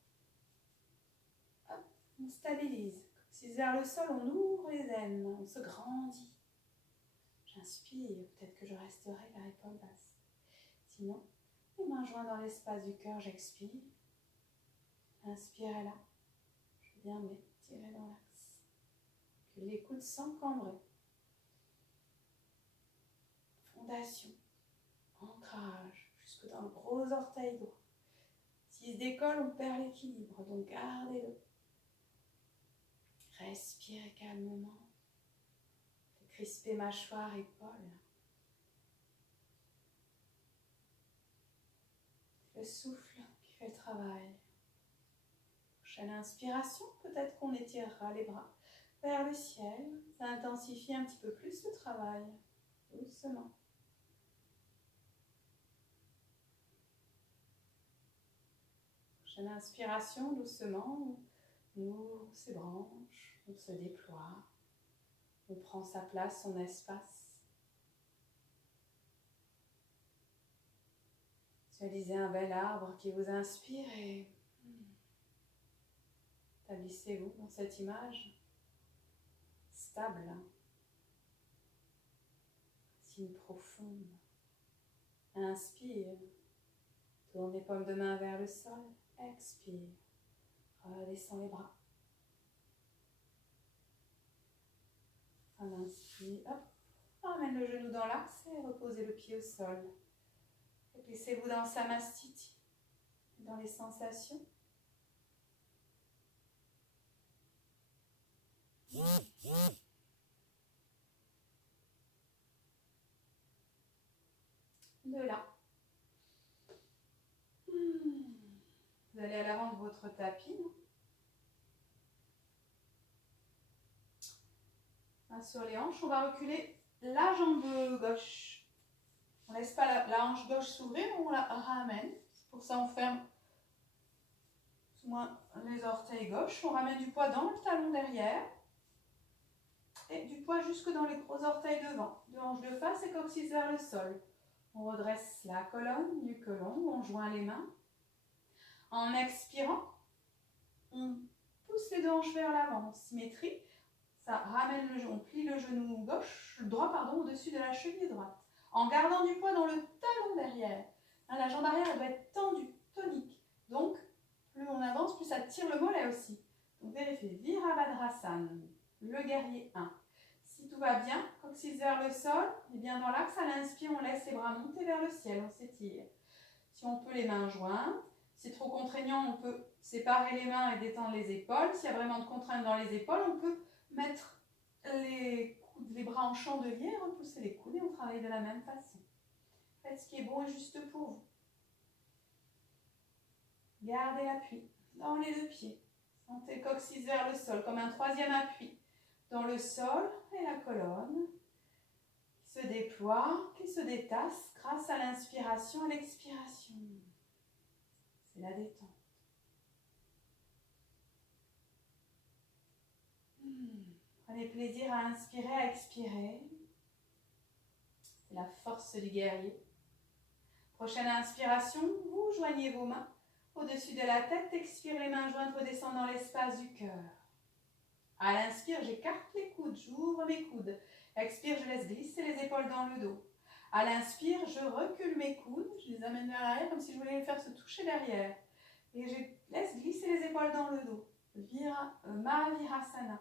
Hop, on stabilise. Si vers le sol, on ouvre les aines, on se grandit. J'inspire, peut-être que je resterai la épaule basse. Sinon, les mains jointes dans l'espace du cœur, j'expire. Inspirez là. Je viens m'étirer dans l'axe. Que les coudes sans cambrer. Fondation, ancrage, jusque dans le gros orteil droit. S'il se décolle, on perd l'équilibre, donc gardez-le. Respirez calmement. Crispez mâchoire, épaules. Le souffle qui fait le travail. Prochaine inspiration, peut-être qu'on étirera les bras vers le ciel. Ça intensifie un petit peu plus le travail. Doucement. Prochaine inspiration, doucement, on ouvre ses branches, on se déploie, on prend sa place, son espace. Visualisez un bel arbre qui vous inspire et établissez-vous dans cette image stable, racine profonde. Inspire, tourne les paumes de main vers le sol, expire, redescends les bras. On inspire, hop, ramène le genou dans l'axe et reposez le pied au sol. Laissez-vous dans Samastiti, dans les sensations. De là, vous allez à l'avant de votre tapis. Main sur les hanches, on va reculer la jambe gauche. On ne laisse pas la hanche gauche s'ouvrir, on la ramène. Pour ça, on ferme plus ou moins les orteils gauches. On ramène du poids dans le talon derrière et du poids jusque dans les gros orteils devant. Deux hanches de face et coccyx vers le sol. On redresse la colonne, nuque longue, on joint les mains. En expirant, on pousse les deux hanches vers l'avant en symétrie. Ça ramène le genou, on plie le genou droit au-dessus de la cheville droite. En gardant du poids dans le talon derrière. La jambe arrière elle doit être tendue, tonique. Donc, plus on avance, plus ça tire le mollet aussi. Donc, vérifiez. Virabhadrasana, le guerrier 1. Si tout va bien, coccyx vers le sol, et bien dans l'axe, à l'inspire, on laisse les bras monter vers le ciel, on s'étire. Si on peut, les mains jointes. Si c'est trop contraignant, on peut séparer les mains et détendre les épaules. S'il y a vraiment de contraintes dans les épaules, on peut mettre les bras en chandelier, repousser les coudes et on travaille de la même façon. Faites ce qui est bon et juste pour vous. Gardez l'appui dans les deux pieds. Sentez coccyx vers le sol comme un troisième appui dans le sol et la colonne qui se déploie, qui se détasse grâce à l'inspiration et l'expiration. C'est la détente. Prenez plaisir à inspirer, à expirer. C'est la force du guerrier. Prochaine inspiration, vous joignez vos mains au-dessus de la tête. Expire, les mains jointes redescendent dans l'espace du cœur. À l'inspire, j'écarte les coudes, j'ouvre mes coudes. Expire, je laisse glisser les épaules dans le dos. À l'inspire, je recule mes coudes, je les amène vers l'arrière comme si je voulais les faire se toucher derrière. Et je laisse glisser les épaules dans le dos. Mahavirasana.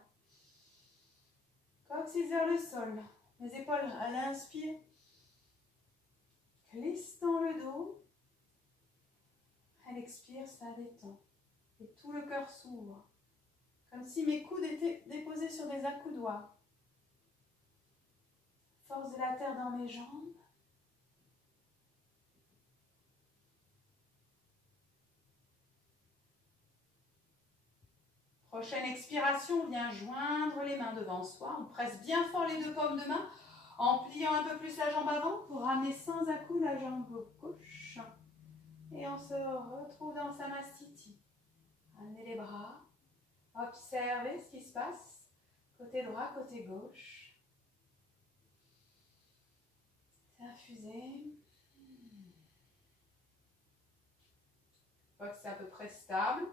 Coccyx vers le sol. Les épaules à l'inspire. Glisse dans le dos. À l'expire, ça détend. Et tout le cœur s'ouvre. Comme si mes coudes étaient déposés sur des accoudoirs. Force de la terre dans mes jambes. Prochaine expiration, on vient joindre les mains devant soi. On presse bien fort les deux paumes de main en pliant un peu plus la jambe avant pour ramener sans à-coups la jambe gauche. Et on se retrouve dans Samastiti. Amenez les bras. Observez ce qui se passe. Côté droit, côté gauche. Infusez. Je vois que c'est à peu près stable.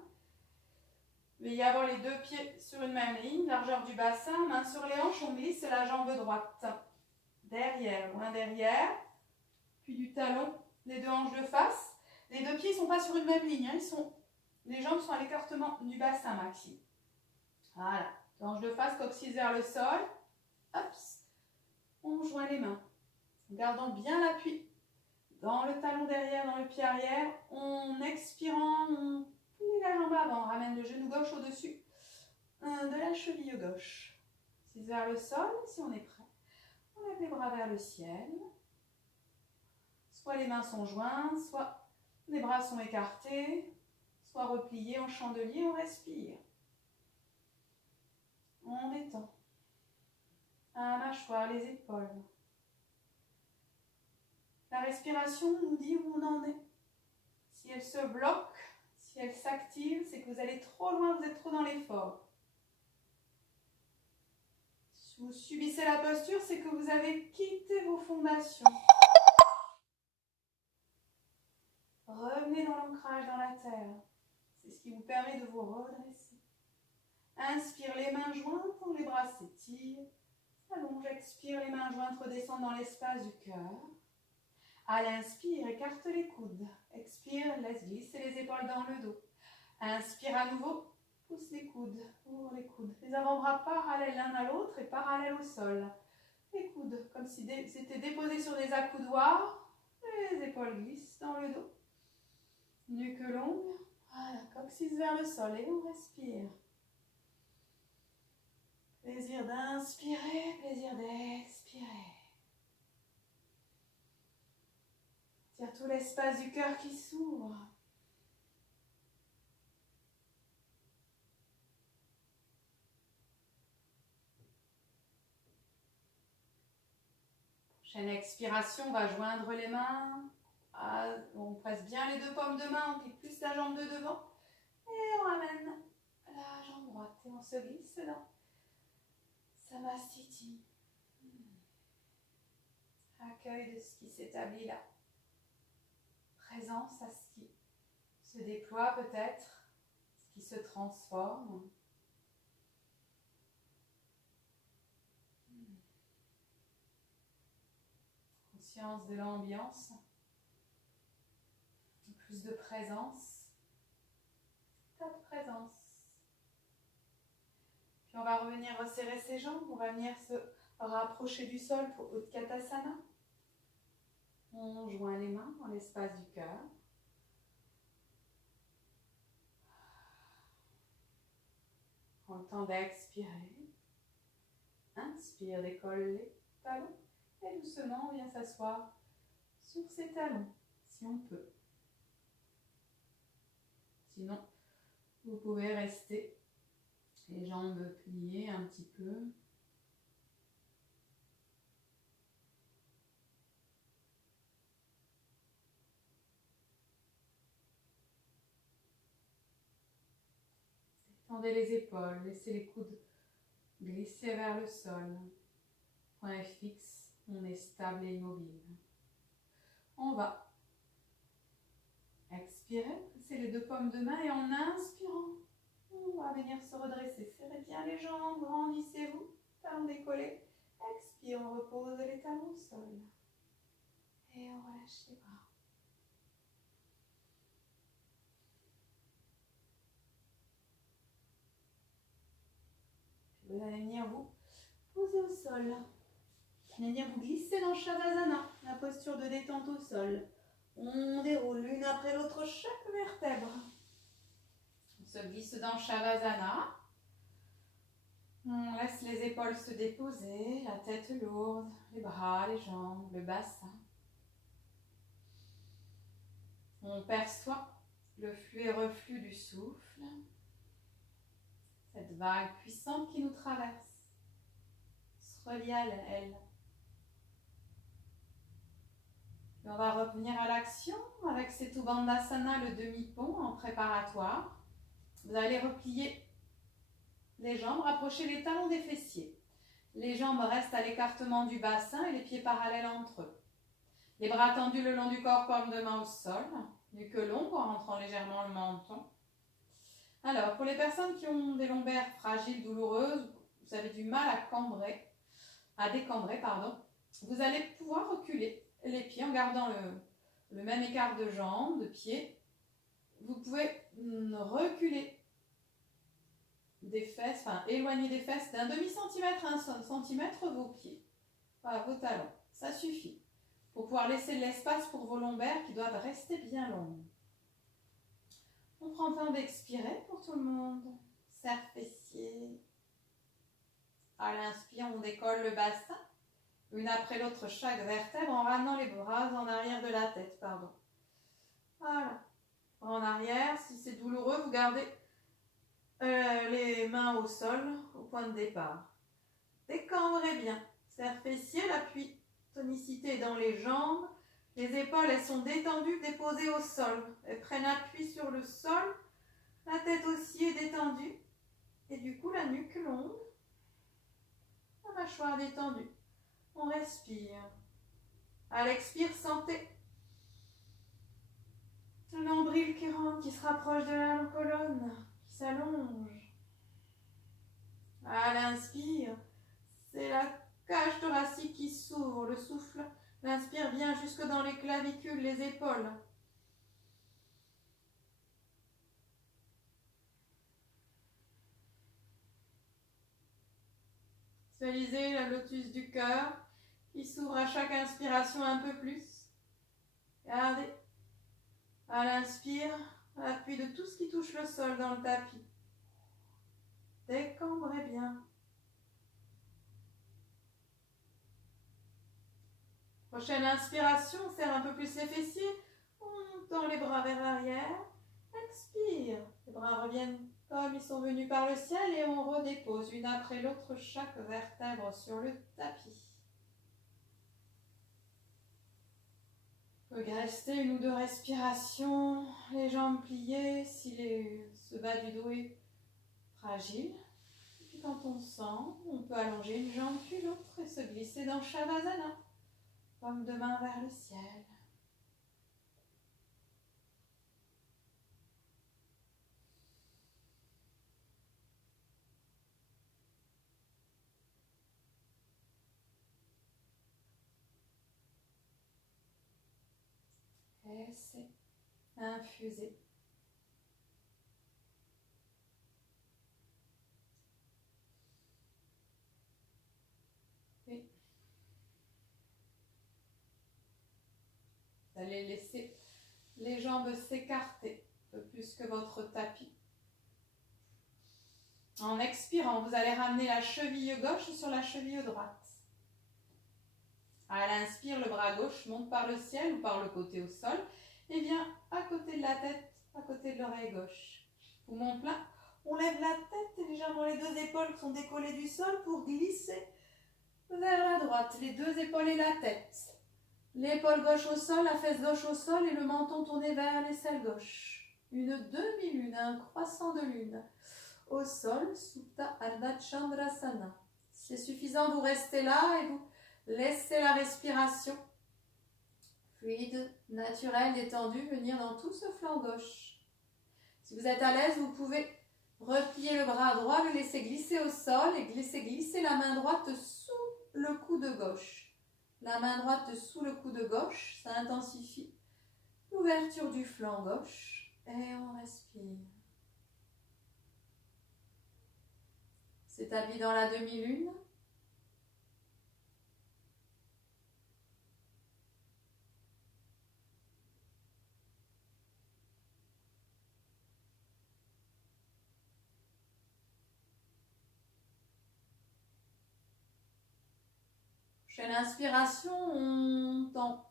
Veuillez avoir les deux pieds sur une même ligne, largeur du bassin, main sur les hanches, on glisse la jambe droite. Derrière, loin derrière, puis du talon, les deux hanches de face. Les deux pieds ne sont pas sur une même ligne, hein, les jambes sont à l'écartement du bassin maxi. Voilà, deux hanches de face, coccyx vers le sol. Hop, on joint les mains. Gardons bien l'appui dans le talon derrière, dans le pied arrière. En expirant, on plie la jambe avant, on ramène le genou gauche au-dessus de la cheville gauche. Coccyx vers le sol, si on est prêt. On lève les bras vers le ciel. Soit les mains sont jointes, soit les bras sont écartés, soit repliés en chandelier, on respire. On détend. La mâchoire, les épaules. La respiration nous dit où on en est. Si elle se bloque, si elle s'active, c'est que vous allez trop loin, vous êtes trop dans l'effort. Si vous subissez la posture, c'est que vous avez quitté vos fondations. Revenez dans l'ancrage dans la terre. C'est ce qui vous permet de vous redresser. Inspire, les mains jointes, les bras s'étirent. Allonge, expire, les mains jointes redescendent dans l'espace du cœur. À l'inspire, écarte les coudes. Expire, laisse glisser les épaules dans le dos. Inspire à nouveau, pousse les coudes, ouvre les coudes. Les avant-bras parallèles l'un à l'autre et parallèles au sol. Les coudes, comme si c'était déposé sur des accoudoirs. Les épaules glissent dans le dos. Nuque longue. Voilà, coccyx vers le sol et on respire. Plaisir d'inspirer, plaisir d'expirer. Tire tout l'espace du cœur qui s'ouvre. Prochaine expiration, on va joindre les mains. On presse bien les deux paumes de main, on plie plus la jambe de devant. Et on ramène la jambe droite et on se glisse dans Samastiti. Accueil de ce qui s'établit là. Présence à ce qui se déploie peut-être, ce qui se transforme. Conscience de l'ambiance. Plus de présence. Tas de présence. Puis on va revenir resserrer ses jambes. On va venir se rapprocher du sol pour Utkatasana. On joint les mains dans l'espace du cœur. Prends le temps d'expirer. Inspire, décolle les talons. Et doucement, on vient s'asseoir sur ses talons, si on peut. Sinon, vous pouvez rester les jambes pliées un petit peu. Tendez les épaules, laissez les coudes glisser vers le sol. Point fixe, on est stable et immobile. On va expirer, presser les deux paumes de main et en inspirant, on va venir se redresser. Serrez bien les jambes, grandissez-vous, talons décollés. Expire, on repose les talons au sol. Et on relâche les bras. Vous allez venir vous poser au sol. Venir vous glisser dans Shavasana, la posture de détente au sol. On déroule l'une après l'autre chaque vertèbre. On se glisse dans Shavasana. On laisse les épaules se déposer, la tête lourde, les bras, les jambes, le bassin. On perçoit le flux et reflux du souffle, cette vague puissante qui nous traverse, se relie à elle. Et on va revenir à l'action avec Setu Bandhasana, le demi-pont en préparatoire. Vous allez replier les jambes, rapprocher les talons des fessiers. Les jambes restent à l'écartement du bassin et les pieds parallèles entre eux. Les bras tendus le long du corps, paume de main au sol, nuque longue en rentrant légèrement le menton. Alors, pour les personnes qui ont des lombaires fragiles, douloureuses, vous avez du mal à décambrer, vous allez pouvoir reculer les pieds en gardant le même écart de jambes, de pieds. Vous pouvez reculer des fesses, éloigner des fesses d'un demi-centimètre à 1 centimètre vos pieds, vos talons. Ça suffit pour pouvoir laisser de l'espace pour vos lombaires qui doivent rester bien longues. On prend le temps d'expirer pour tout le monde. Serre fessiers. À l'inspire, on décolle le bassin. Une après l'autre chaque vertèbre en ramenant les bras en arrière de la tête. Voilà. En arrière, si c'est douloureux, vous gardez les mains au sol, au point de départ. Décambrez bien. Serre fessiers, l'appui, tonicité dans les jambes. Les épaules, elles sont détendues, déposées au sol. Elles prennent appui sur le sol. La tête aussi est détendue. Et du coup, la nuque longue. La mâchoire détendue. On respire. À l'expire, sentez le nombril qui rentre, qui se rapproche de la colonne, qui s'allonge. À l'inspire, c'est la cage thoracique qui s'ouvre. Le souffle, l'inspire vient jusque dans les clavicules, les épaules. Visualisez la lotus du cœur qui s'ouvre à chaque inspiration un peu plus. Gardez à l'inspire l'appui de tout ce qui touche le sol dans le tapis. Décambrez bien. Prochaine inspiration, on serre un peu plus les fessiers. On tend les bras vers l'arrière. Expire. Les bras reviennent comme ils sont venus par le ciel et on redépose une après l'autre chaque vertèbre sur le tapis. Vous pouvez rester une ou deux respirations, les jambes pliées si ce bas du dos est fragile. Et puis quand on sent, on peut allonger une jambe puis l'autre et se glisser dans Shavasana, paume de main vers le ciel. Laissez infuser. Et vous allez laisser les jambes s'écarter un peu plus que votre tapis. En expirant, vous allez ramener la cheville gauche sur la cheville droite. À l'inspire, le bras gauche monte par le ciel ou par le côté au sol et vient à côté de la tête, à côté de l'oreille gauche. Poumon plein, on lève la tête et légèrement les deux épaules sont décollées du sol pour glisser vers la droite. Les deux épaules et la tête. L'épaule gauche au sol, la fesse gauche au sol et le menton tourné vers l'aisselle gauche. Une demi-lune, un croissant de lune. Au sol, Supta Ardha Chandrasana. C'est suffisant, vous restez là et vous laissez la respiration fluide, naturelle, détendue venir dans tout ce flanc gauche. Si vous êtes à l'aise, vous pouvez replier le bras droit, le laisser glisser au sol et glisser la main droite sous le coude gauche. La main droite sous le coude gauche, ça intensifie l'ouverture du flanc gauche et on respire. S'établit dans la demi-lune. Prochaine inspiration, on tend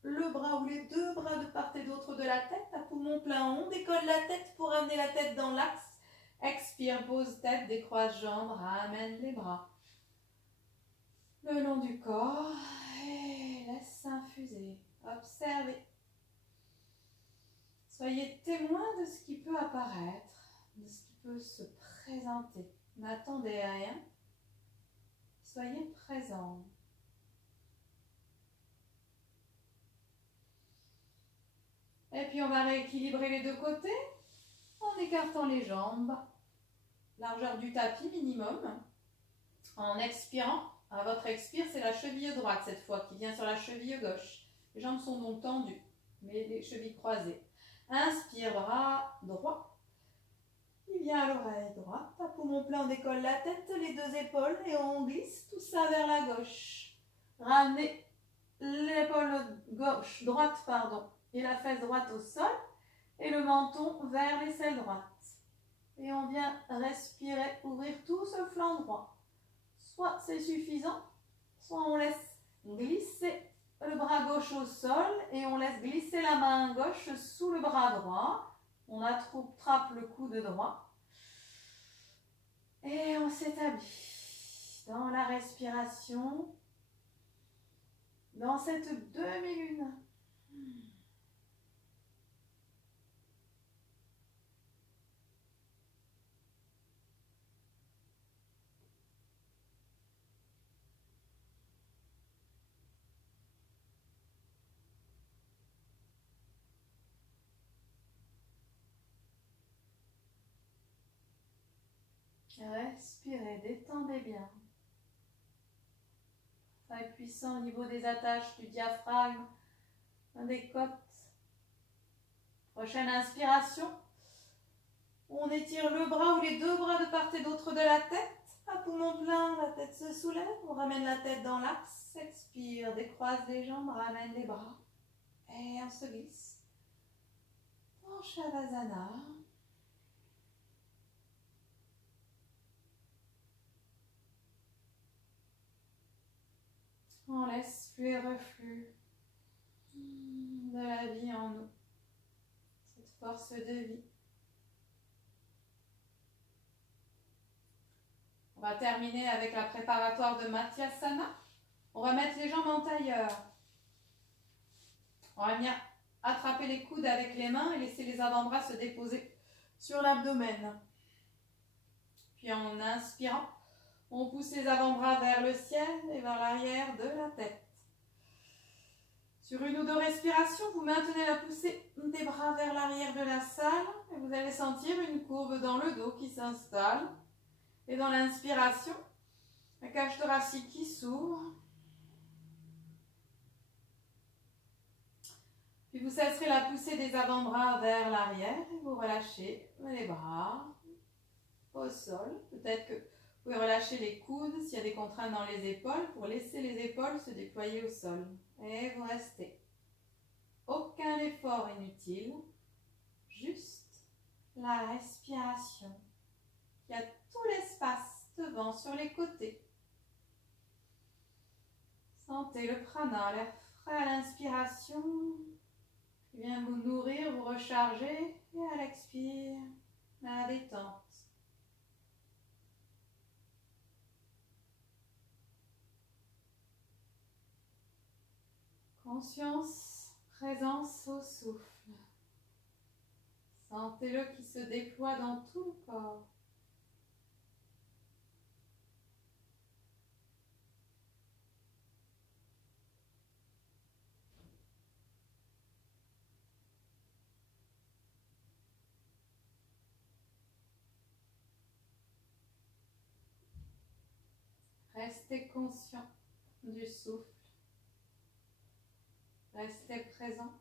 le bras ou les deux bras de part et d'autre de la tête, à poumon plein, on décolle la tête pour amener la tête dans l'axe. Expire, pose tête, décroise jambes, ramène les bras le long du corps et laisse s'infuser. Observez. Soyez témoin de ce qui peut apparaître, de ce qui peut se présenter. N'attendez rien. Soyez présent. Et puis on va rééquilibrer les deux côtés en écartant les jambes. Largeur du tapis minimum. En expirant, à votre expire, c'est la cheville droite cette fois qui vient sur la cheville gauche. Les jambes sont donc tendues, mais les chevilles croisées. Inspire, bras droit. Il vient à l'oreille droite. À poumon plein, on décolle la tête, les deux épaules et on glisse tout ça vers la gauche. Ramenez l'épaule gauche, droite, pardon, et la fesse droite au sol et le menton vers l'aisselle droite. Et on vient respirer, ouvrir tout ce flanc droit. Soit c'est suffisant, soit on laisse glisser le bras gauche au sol et on laisse glisser la main gauche sous le bras droit. On attrape le coude droit et on s'établit dans la respiration, dans cette demi-lune. Respirez, détendez bien. Très puissant au niveau des attaches du diaphragme, des côtes. Prochaine inspiration. On étire le bras ou les deux bras de part et d'autre de la tête. À poumon plein, la tête se soulève. On ramène la tête dans l'axe. Expire, décroise les jambes, ramène les bras. Et on se glisse. En Shavasana. On laisse flux et reflux de la vie en nous. Cette force de vie. On va terminer avec la préparatoire de Mathyasana. On va mettre les jambes en tailleur. On va bien attraper les coudes avec les mains et laisser les avant-bras se déposer sur l'abdomen. Puis en inspirant, on pousse les avant-bras vers le ciel et vers l'arrière de la tête. Sur une ou deux respirations, vous maintenez la poussée des bras vers l'arrière de la salle et vous allez sentir une courbe dans le dos qui s'installe. Et dans l'inspiration, la cage thoracique qui s'ouvre. Puis vous cesserez la poussée des avant-bras vers l'arrière et vous relâchez les bras au sol. Peut-être que vous pouvez relâcher les coudes s'il y a des contraintes dans les épaules pour laisser les épaules se déployer au sol. Et vous restez. Aucun effort inutile, juste la respiration. Il y a tout l'espace devant sur les côtés. Sentez le prana, l'air frais à l'inspiration qui vient vous nourrir, vous recharger, et à l'expire, la détente. Conscience, présence au souffle. Sentez-le qui se déploie dans tout le corps. Restez conscient du souffle. Restez présent.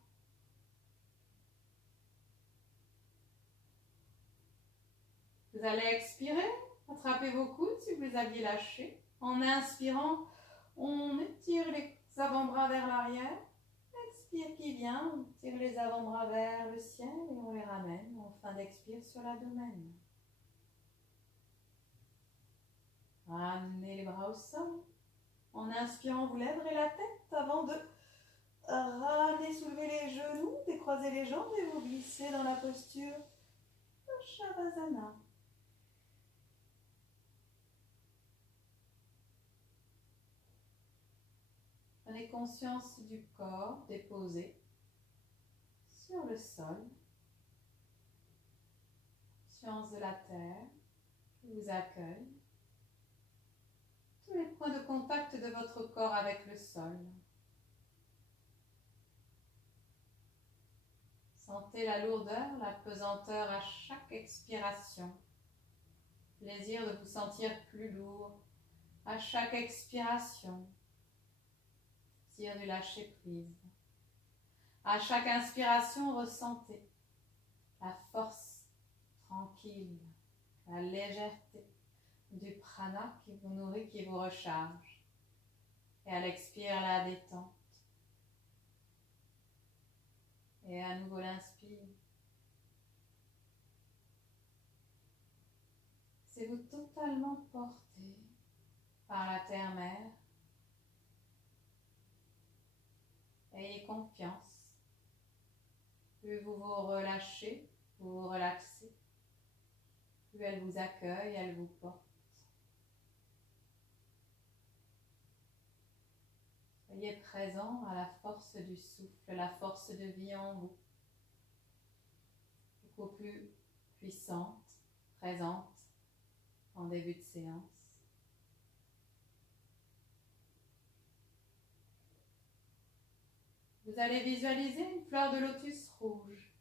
Vous allez expirer, attrapez vos coudes si vous les aviez lâchés. En inspirant, on étire les avant-bras vers l'arrière. Expire qui vient, on tire les avant-bras vers le ciel et on les ramène en fin d'expire sur l'abdomen. Ramenez les bras au sol. En inspirant, vous lèverez la tête avant de ramener, soulever les genoux, décroiser les jambes et vous glisser dans la posture de Shavasana. Prenez conscience du corps déposé sur le sol, conscience de la terre qui vous accueille, tous les points de contact de votre corps avec le sol. Sentez la lourdeur, la pesanteur à chaque expiration. Plaisir de vous sentir plus lourd à chaque expiration. Plaisir de lâcher prise. À chaque inspiration, ressentez la force tranquille, la légèreté du prana qui vous nourrit, qui vous recharge. Et à l'expire, la détente. Et à nouveau l'inspire. Laissez-vous totalement porté par la terre-mère. Ayez confiance. Plus vous vous relâchez, vous vous relaxez, plus elle vous accueille, elle vous porte. Soyez présent à la force du souffle, la force de vie en vous. Beaucoup plus puissante, présente en début de séance. Vous allez visualiser une fleur de lotus rouge,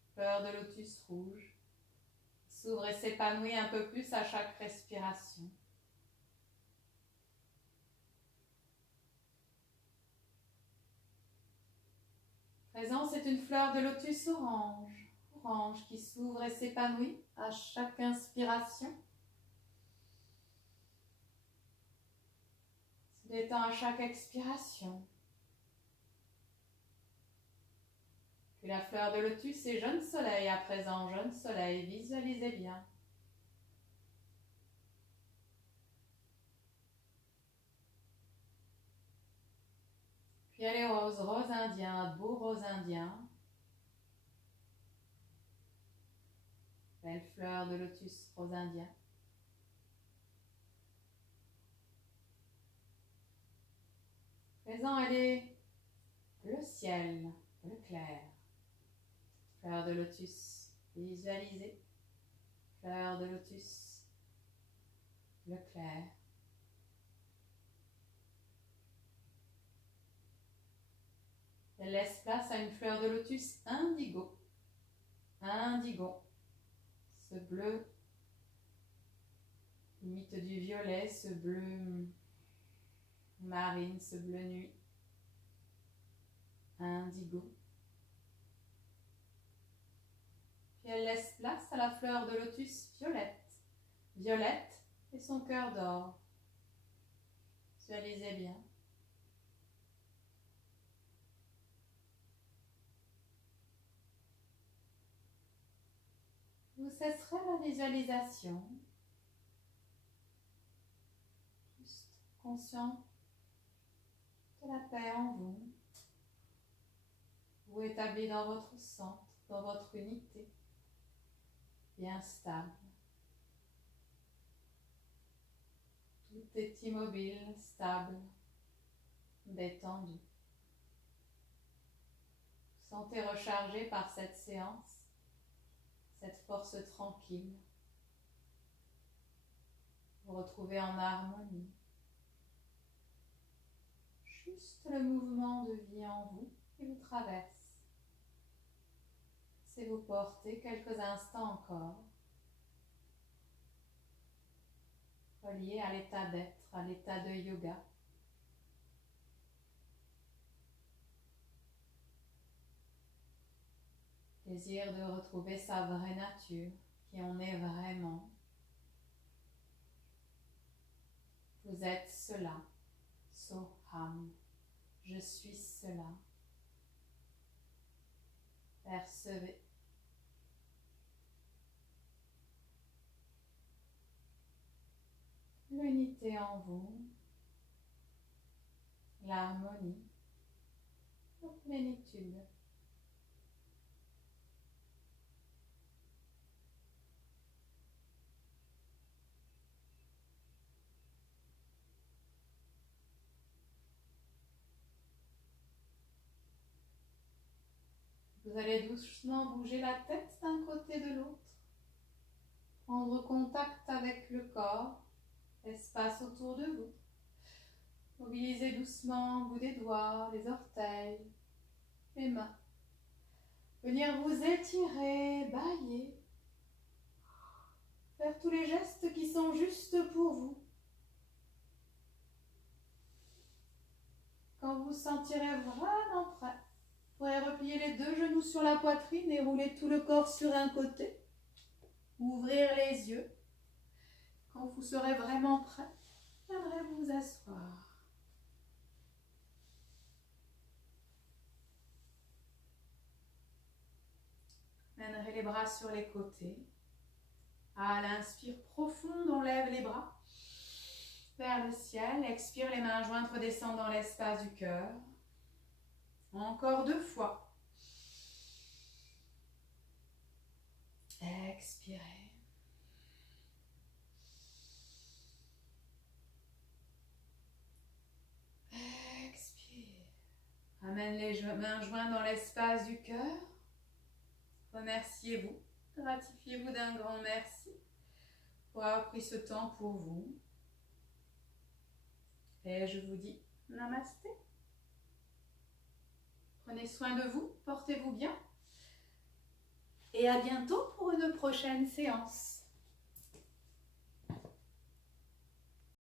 qui s'ouvre et s'épanouit un peu plus à chaque respiration. Présent, c'est une fleur de lotus orange qui s'ouvre et s'épanouit à chaque inspiration. Se détend à chaque expiration. Puis la fleur de lotus est jeune soleil à présent, jeune soleil, visualisez bien. Puis elle est rose indien, beau rose indien. Belle fleur de lotus rose indien. Présent, elle est bleu ciel, bleu clair. Fleur de lotus, visualisez. Fleur de lotus, bleu clair. Elle laisse place à une fleur de lotus indigo. Indigo. Ce bleu limite du violet, ce bleu marine, ce bleu nuit. Indigo. Puis elle laisse place à la fleur de lotus violette. Violette et son cœur d'or. Visualisez bien. Vous cesserez la visualisation, juste conscient de la paix en vous, vous établi dans votre centre, dans votre unité, bien stable. Tout est immobile, stable, détendu. Vous sentez rechargé par cette séance. Cette force tranquille, vous retrouvez en harmonie. Juste le mouvement de vie en vous qui vous traverse. C'est vous porter quelques instants encore, relié à l'état d'être, à l'état de yoga. Désir de retrouver sa vraie nature, qui on est vraiment. Vous êtes cela, Soham, je suis cela. Percevez. L'unité en vous. l'harmonie, la plénitude. Vous allez doucement bouger la tête d'un côté de l'autre, prendre contact avec le corps, l'espace autour de vous. Mobilisez doucement le bout des doigts, les orteils, les mains. Venir vous étirer, bâiller, faire tous les gestes qui sont justes pour vous. Quand vous vous sentirez vraiment prêt, vous pourrez replier les deux genoux sur la poitrine et rouler tout le corps sur un côté. Ouvrir les yeux. Quand vous serez vraiment prêt, vous viendrez vous asseoir. Mènerez les bras sur les côtés. À l'inspire profonde, on lève les bras vers le ciel. Expire, les mains jointes redescendent dans l'espace du cœur. Encore 2 fois. Expirez. Expire. Ramène les mains jointes dans l'espace du cœur. Remerciez-vous. Gratifiez-vous d'un grand merci pour avoir pris ce temps pour vous. Et je vous dis namasté. Prenez soin de vous, portez-vous bien. Et à bientôt pour une prochaine séance.